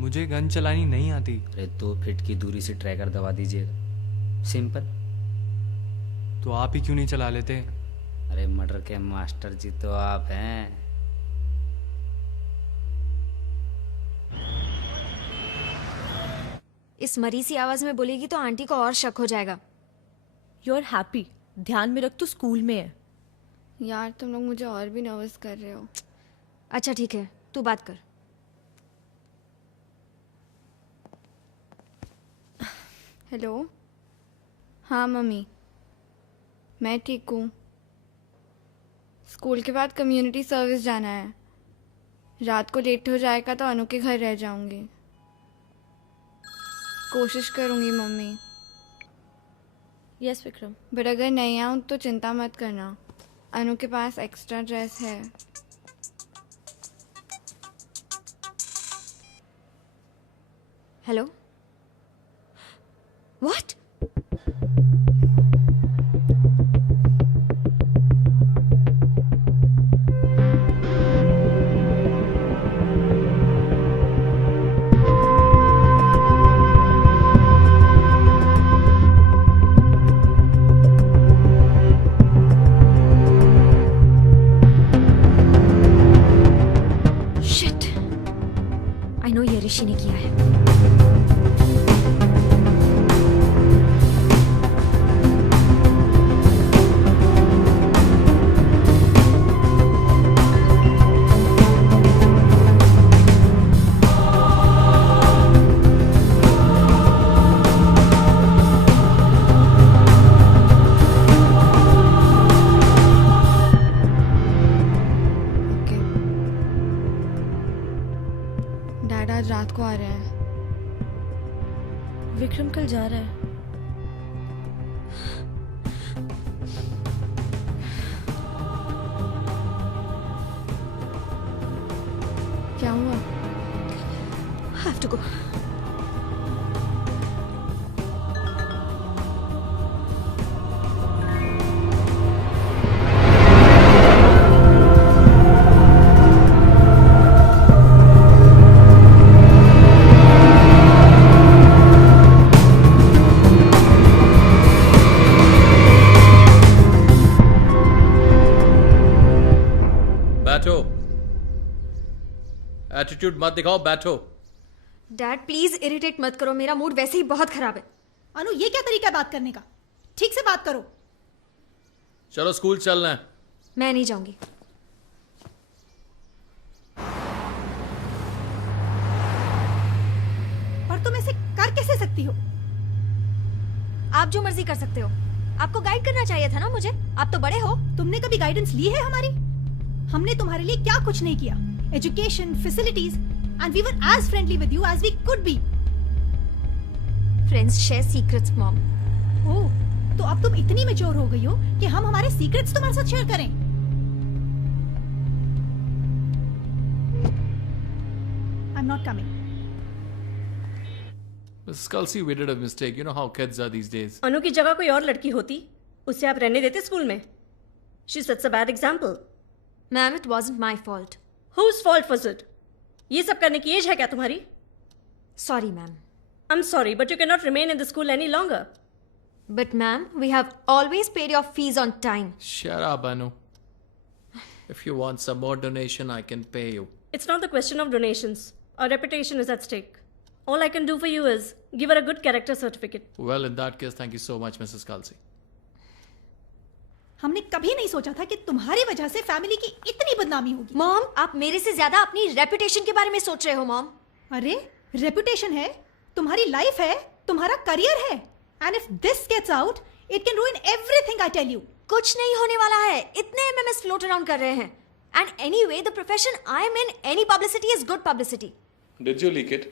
मुझे गन चलानी नहीं आती। अरे 2 फीट की दूरी से ट्रैकर दबा दीजिएगा, सिंपल। तो आप ही क्यों नहीं चला लेते? अरे मर्डर के मास्टर जी तो आप हैं। इस मरी सी आवाज में बोलेगी तो आंटी को और शक हो जाएगा। यू आर हैप्पी, ध्यान में रख, तो स्कूल में है। यार तुम लोग मुझे और भी नर्वस कर रहे हो। अच्छा ठीक है, तू बात कर। हेलो। हाँ मम्मी, मैं ठीक हूँ। स्कूल के बाद कम्युनिटी सर्विस जाना है। रात को लेट हो जाएगा तो अनु के घर रह जाऊंगी। कोशिश करूंगी मम्मी। यस विक्रम। बट अगर नहीं आऊँ तो चिंता मत करना, अनु के पास एक्स्ट्रा ड्रेस है। Hello. What? Shit, I know ये ऋषि ने किया है। डैड आज रात को आ रहे हैं। विक्रम कल जा रहा है। क्या हुआ? to go. बैठो। एटीट्यूड मत दिखाओ, बैठो। डैड प्लीज इरिटेट मत करो, मेरा मूड वैसे ही बहुत खराब है। अनु, ये क्या तरीका है बात करने का? ठीक से बात करो। चलो स्कूल चलना है। मैं नहीं जाऊंगी। और तुम ऐसे कर कैसे सकती हो? आप जो मर्जी कर सकते हो। आपको गाइड करना चाहिए था ना मुझे। आप तो बड़े हो। तुमने कभी गाइडेंस ली है हमारी? हमने तुम्हारे लिए क्या कुछ नहीं किया। Education, facilities, and we were as friendly with you as we could be. Friends share secrets mom. Oh, तो अब तुम इतनी मैच्योर हो गई हो कि हम हमारे सीक्रेट्स तुम्हारे साथ शेयर करें। I am not coming. Mrs. Kelsey, we did a mistake. You know how kids are these days. अनु की जगह कोई और लड़की होती, उसे आप रहने देते स्कूल में? She sets a bad example. Ma'am, it wasn't my fault. Whose fault was it? ये सब करने की एज है क्या तुम्हारी? Sorry, ma'am. I'm sorry, but you cannot remain in the school any longer. But ma'am, we have always paid your fees on time. Shut up, Anu. If you want some more donation, I can pay you. It's not the question of donations. Our reputation is at stake. All I can do for you is give her a good character certificate. Well, in that case, thank you so much, Mrs. Kelsey. हमने कभी नहीं सोचा था कि तुम्हारी वजह से फैमिली की इतनी बदनामी होगी। मॉम, आप मेरे से ज्यादा अपनी रेपुटेशन के बारे में सोच रहे हो मॉम। अरे, रेपुटेशन है, तुम्हारी लाइफ है, तुम्हारा करियर है। And if this gets out, it can ruin everything, I tell you. कुछ नहीं होने वाला है। इतने एमएमएस फ्लोट अराउंड कर रहे हैं। And anyway, the profession I am in, any publicity is good publicity. Did you leak it?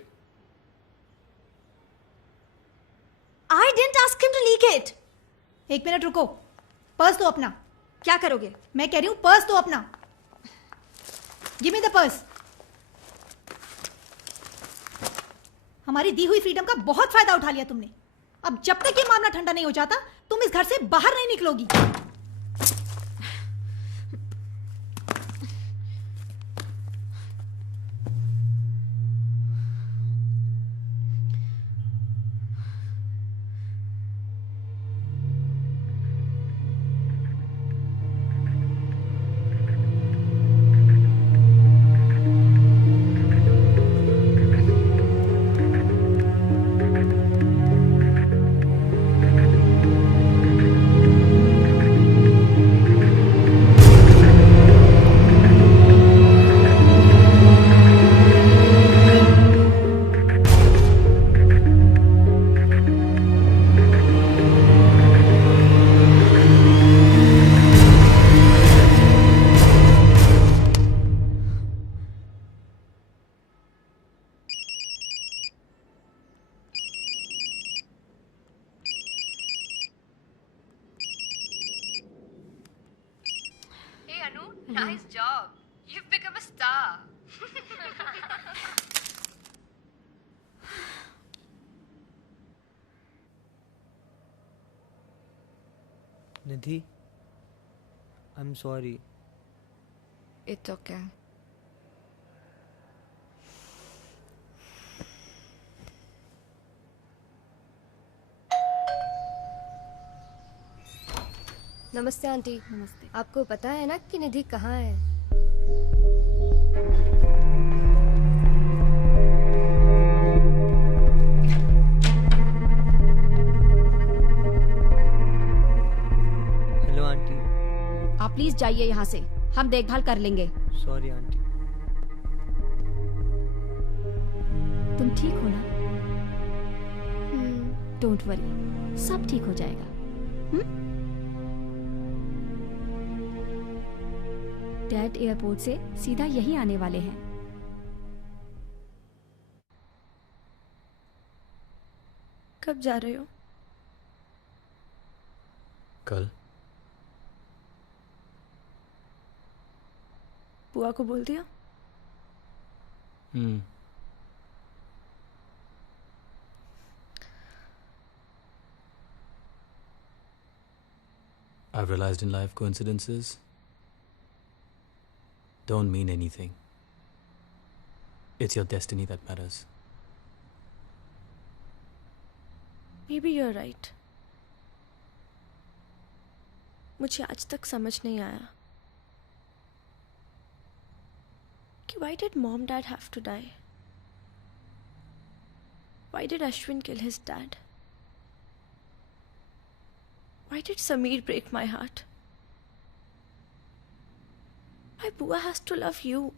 I didn't ask him to leak it. एक मिनट रुको। पर्स दो अपना। क्या करोगे? मैं कह रही हूँ पर्स दो अपना। Give me the purse. हमारी दी हुई फ्रीडम का बहुत फायदा उठा लिया तुमने। अब जब तक ये मामला ठंडा नहीं हो जाता, तुम इस घर से बाहर नहीं निकलोगी। Nice job. You've become a star. Nidhi, I'm sorry. It's okay. नमस्ते आंटी। नमस्ते। आपको पता है ना कि निधि कहाँ है? Hello aunty. आप प्लीज जाइए यहाँ से, हम देखभाल कर लेंगे। Sorry aunty. तुम ठीक हो ना? डोंट वरी, सब ठीक हो जाएगा। डैड एयरपोर्ट से सीधा यहीं आने वाले हैं। कब जा रहे हो? कल। बुआ को बोल दिया? I've realized in life coincidences don't mean anything. It's your destiny that matters. Maybe you're right. मुझे आज तक समझ नहीं आया कि why did mom dad have to die? Why did Ashwin kill his dad? Why did Sameer break my heart? Why Bua has to love you?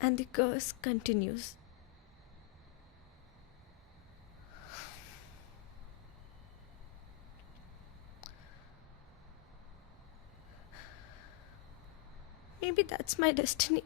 And the curse continues. Maybe that's my destiny.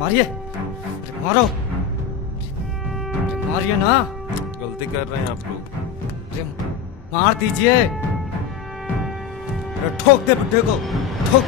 मारिए, अरे मारो, अरे मारिए ना। गलती कर रहे हैं आप लोग। अरे मार दीजिए, अरे ठोक दे बुड्ढे को, ठोक।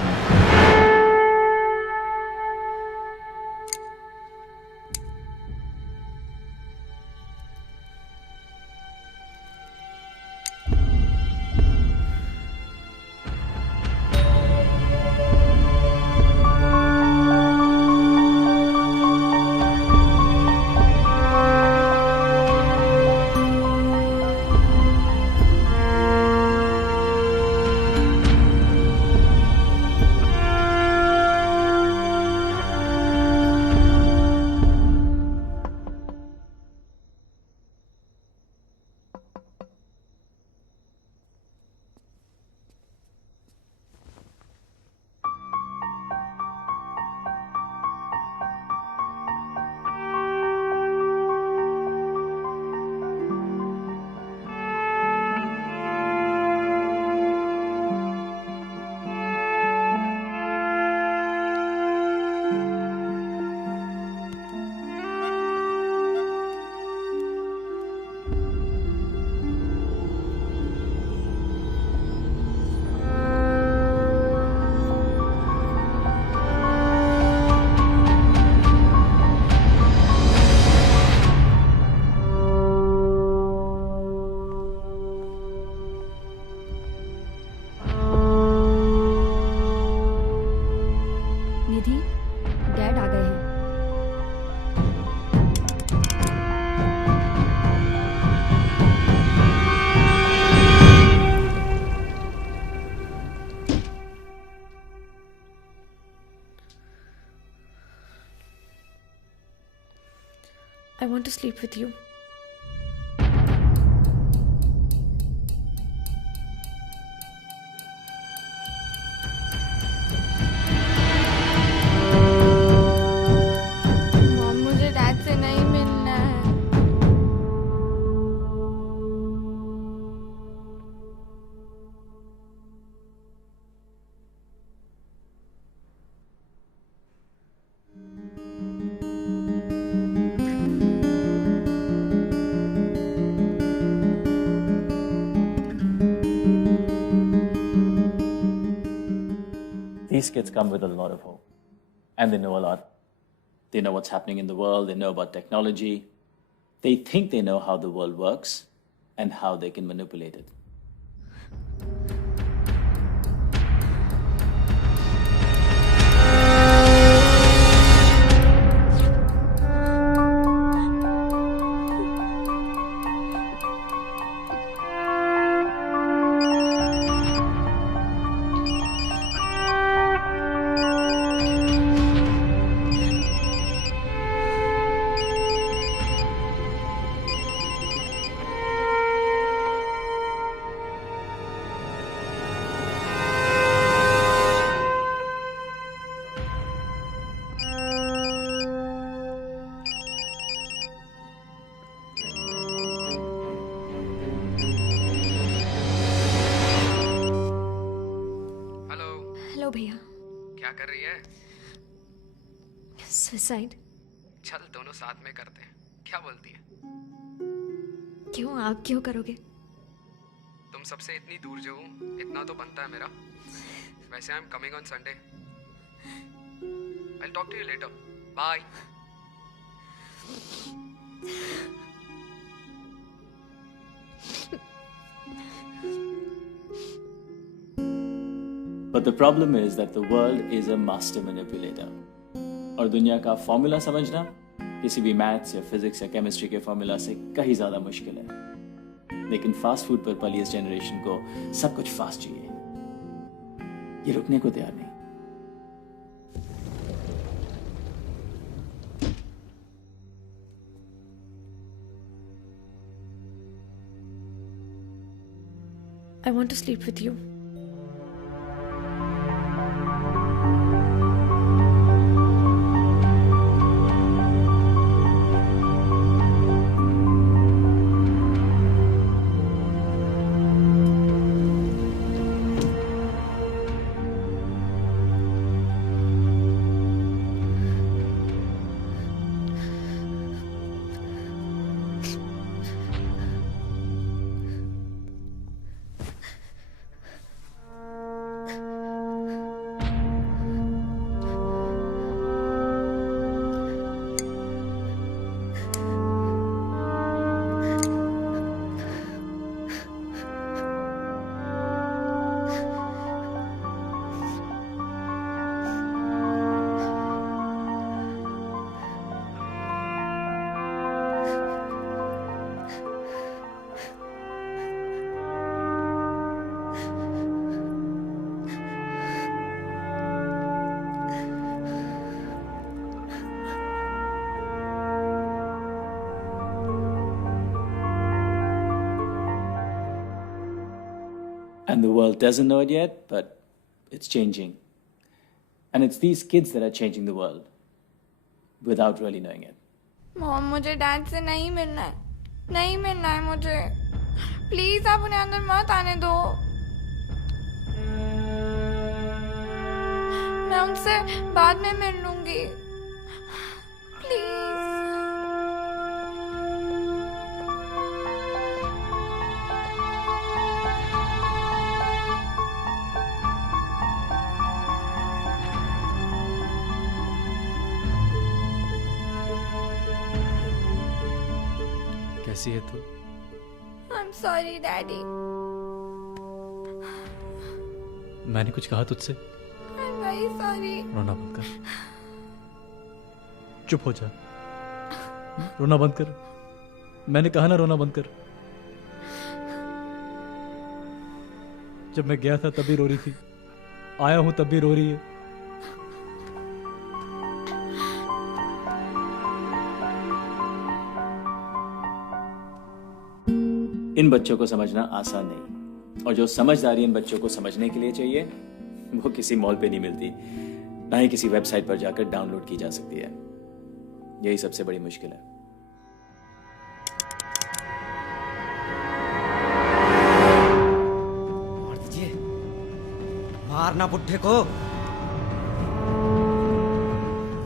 I want to sleep with you. Mom मुझे डैड से नहीं मिलना है। these kids come with a lot of hope. And they know a lot. They know what's happening in the world. They know about technology. They think they know how the world works and how they can manipulate it. Hello भैया। क्या कर रही है? सुसाइड। चल दोनों साथ में करते हैं। क्या बोलती है? क्यों, आप क्यों करोगे? तुम सबसे इतनी दूर जो हूँ, इतना तो बनता है मेरा। वैसे I am coming on Sunday. I will talk to you later. Bye. But the problem is that the world is a master manipulator. और दुनिया का फॉर्मूला समझना किसी भी मैथ्स या फिजिक्स या केमिस्ट्री के फॉर्मूला से कहीं ज्यादा मुश्किल है। लेकिन फास्ट फूड पर पली इस जनरेशन को सब कुछ फास्ट चाहिए। ये रुकने को तैयार नहीं। I want to sleep with you. And the world doesn't know it yet, but it's changing. And it's these kids that are changing the world without really knowing it. Mom, मुझे डैड से नहीं मिलना है, नहीं मिलना है मुझे। प्लीज आप उन्हें अंदर मत आने दो। मैं उनसे बाद में मिल लूंगी। प्लीज। कैसी है तू? I'm sorry, Daddy. मैंने कुछ कहा तुझसे? I'm very sorry. रोना बंद कर। चुप हो जा। रोना बंद कर। मैंने कहा ना रोना बंद कर। जब मैं गया था तभी रो रही थी, आया हूं तब भी रो रही है। इन बच्चों को समझना आसान नहीं, और जो समझदारी इन बच्चों को समझने के लिए चाहिए वो किसी मॉल पे नहीं मिलती, ना ही किसी वेबसाइट पर जाकर डाउनलोड की जा सकती है। यही सबसे बड़ी मुश्किल है। मार दीजिए, मारना बुड्ढे को,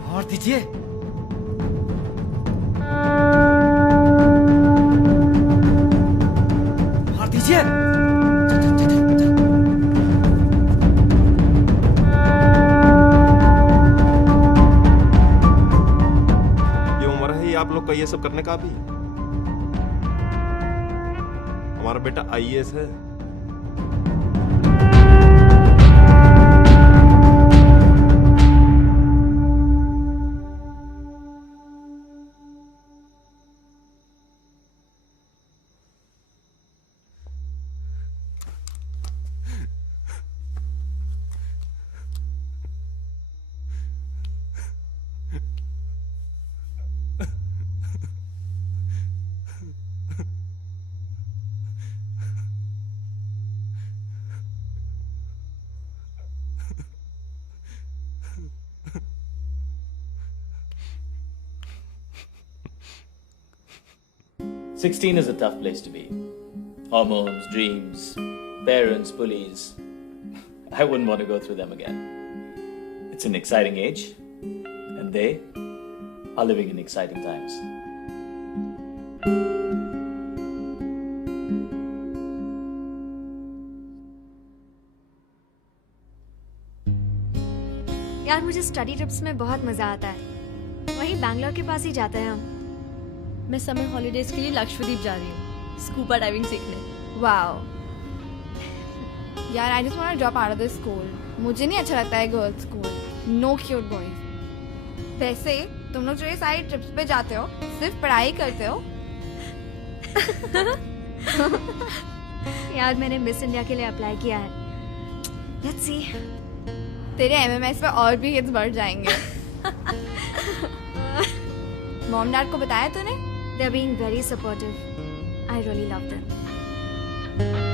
मार दीजिए। मार दीजिए। आप लोग का ये सब करने का भी? हमारा बेटा IAS है। "16 is a tough place to be. Hormones, dreams, parents, bullies. I wouldn't want to go through them again. It's an exciting age, and they are living in exciting times." यार मुझे स्टडी ट्रिप्स में बहुत मजा आता है। वहीं बैंगलोर के पास ही जाते हैं हम। मैं समर हॉलीडेज के लिए लक्षद्वीप जा रही हूँ स्कूबा डाइविंग सीखने। वाओ यार, I just want to drop out of this school. मुझे नहीं अच्छा लगता है girls school, no cute boys. वैसे तुम लोग जो ये सारी ट्रिप्स पे जाते हो सिर्फ पढ़ाई करते हो? यार मैंने मिस इंडिया के लिए अप्लाई किया है। Let's see. तेरे MMS पे और भी हिट्स बढ़ जाएंगे। मॉम डैड को बताया तूने? They're being very supportive. I really love them.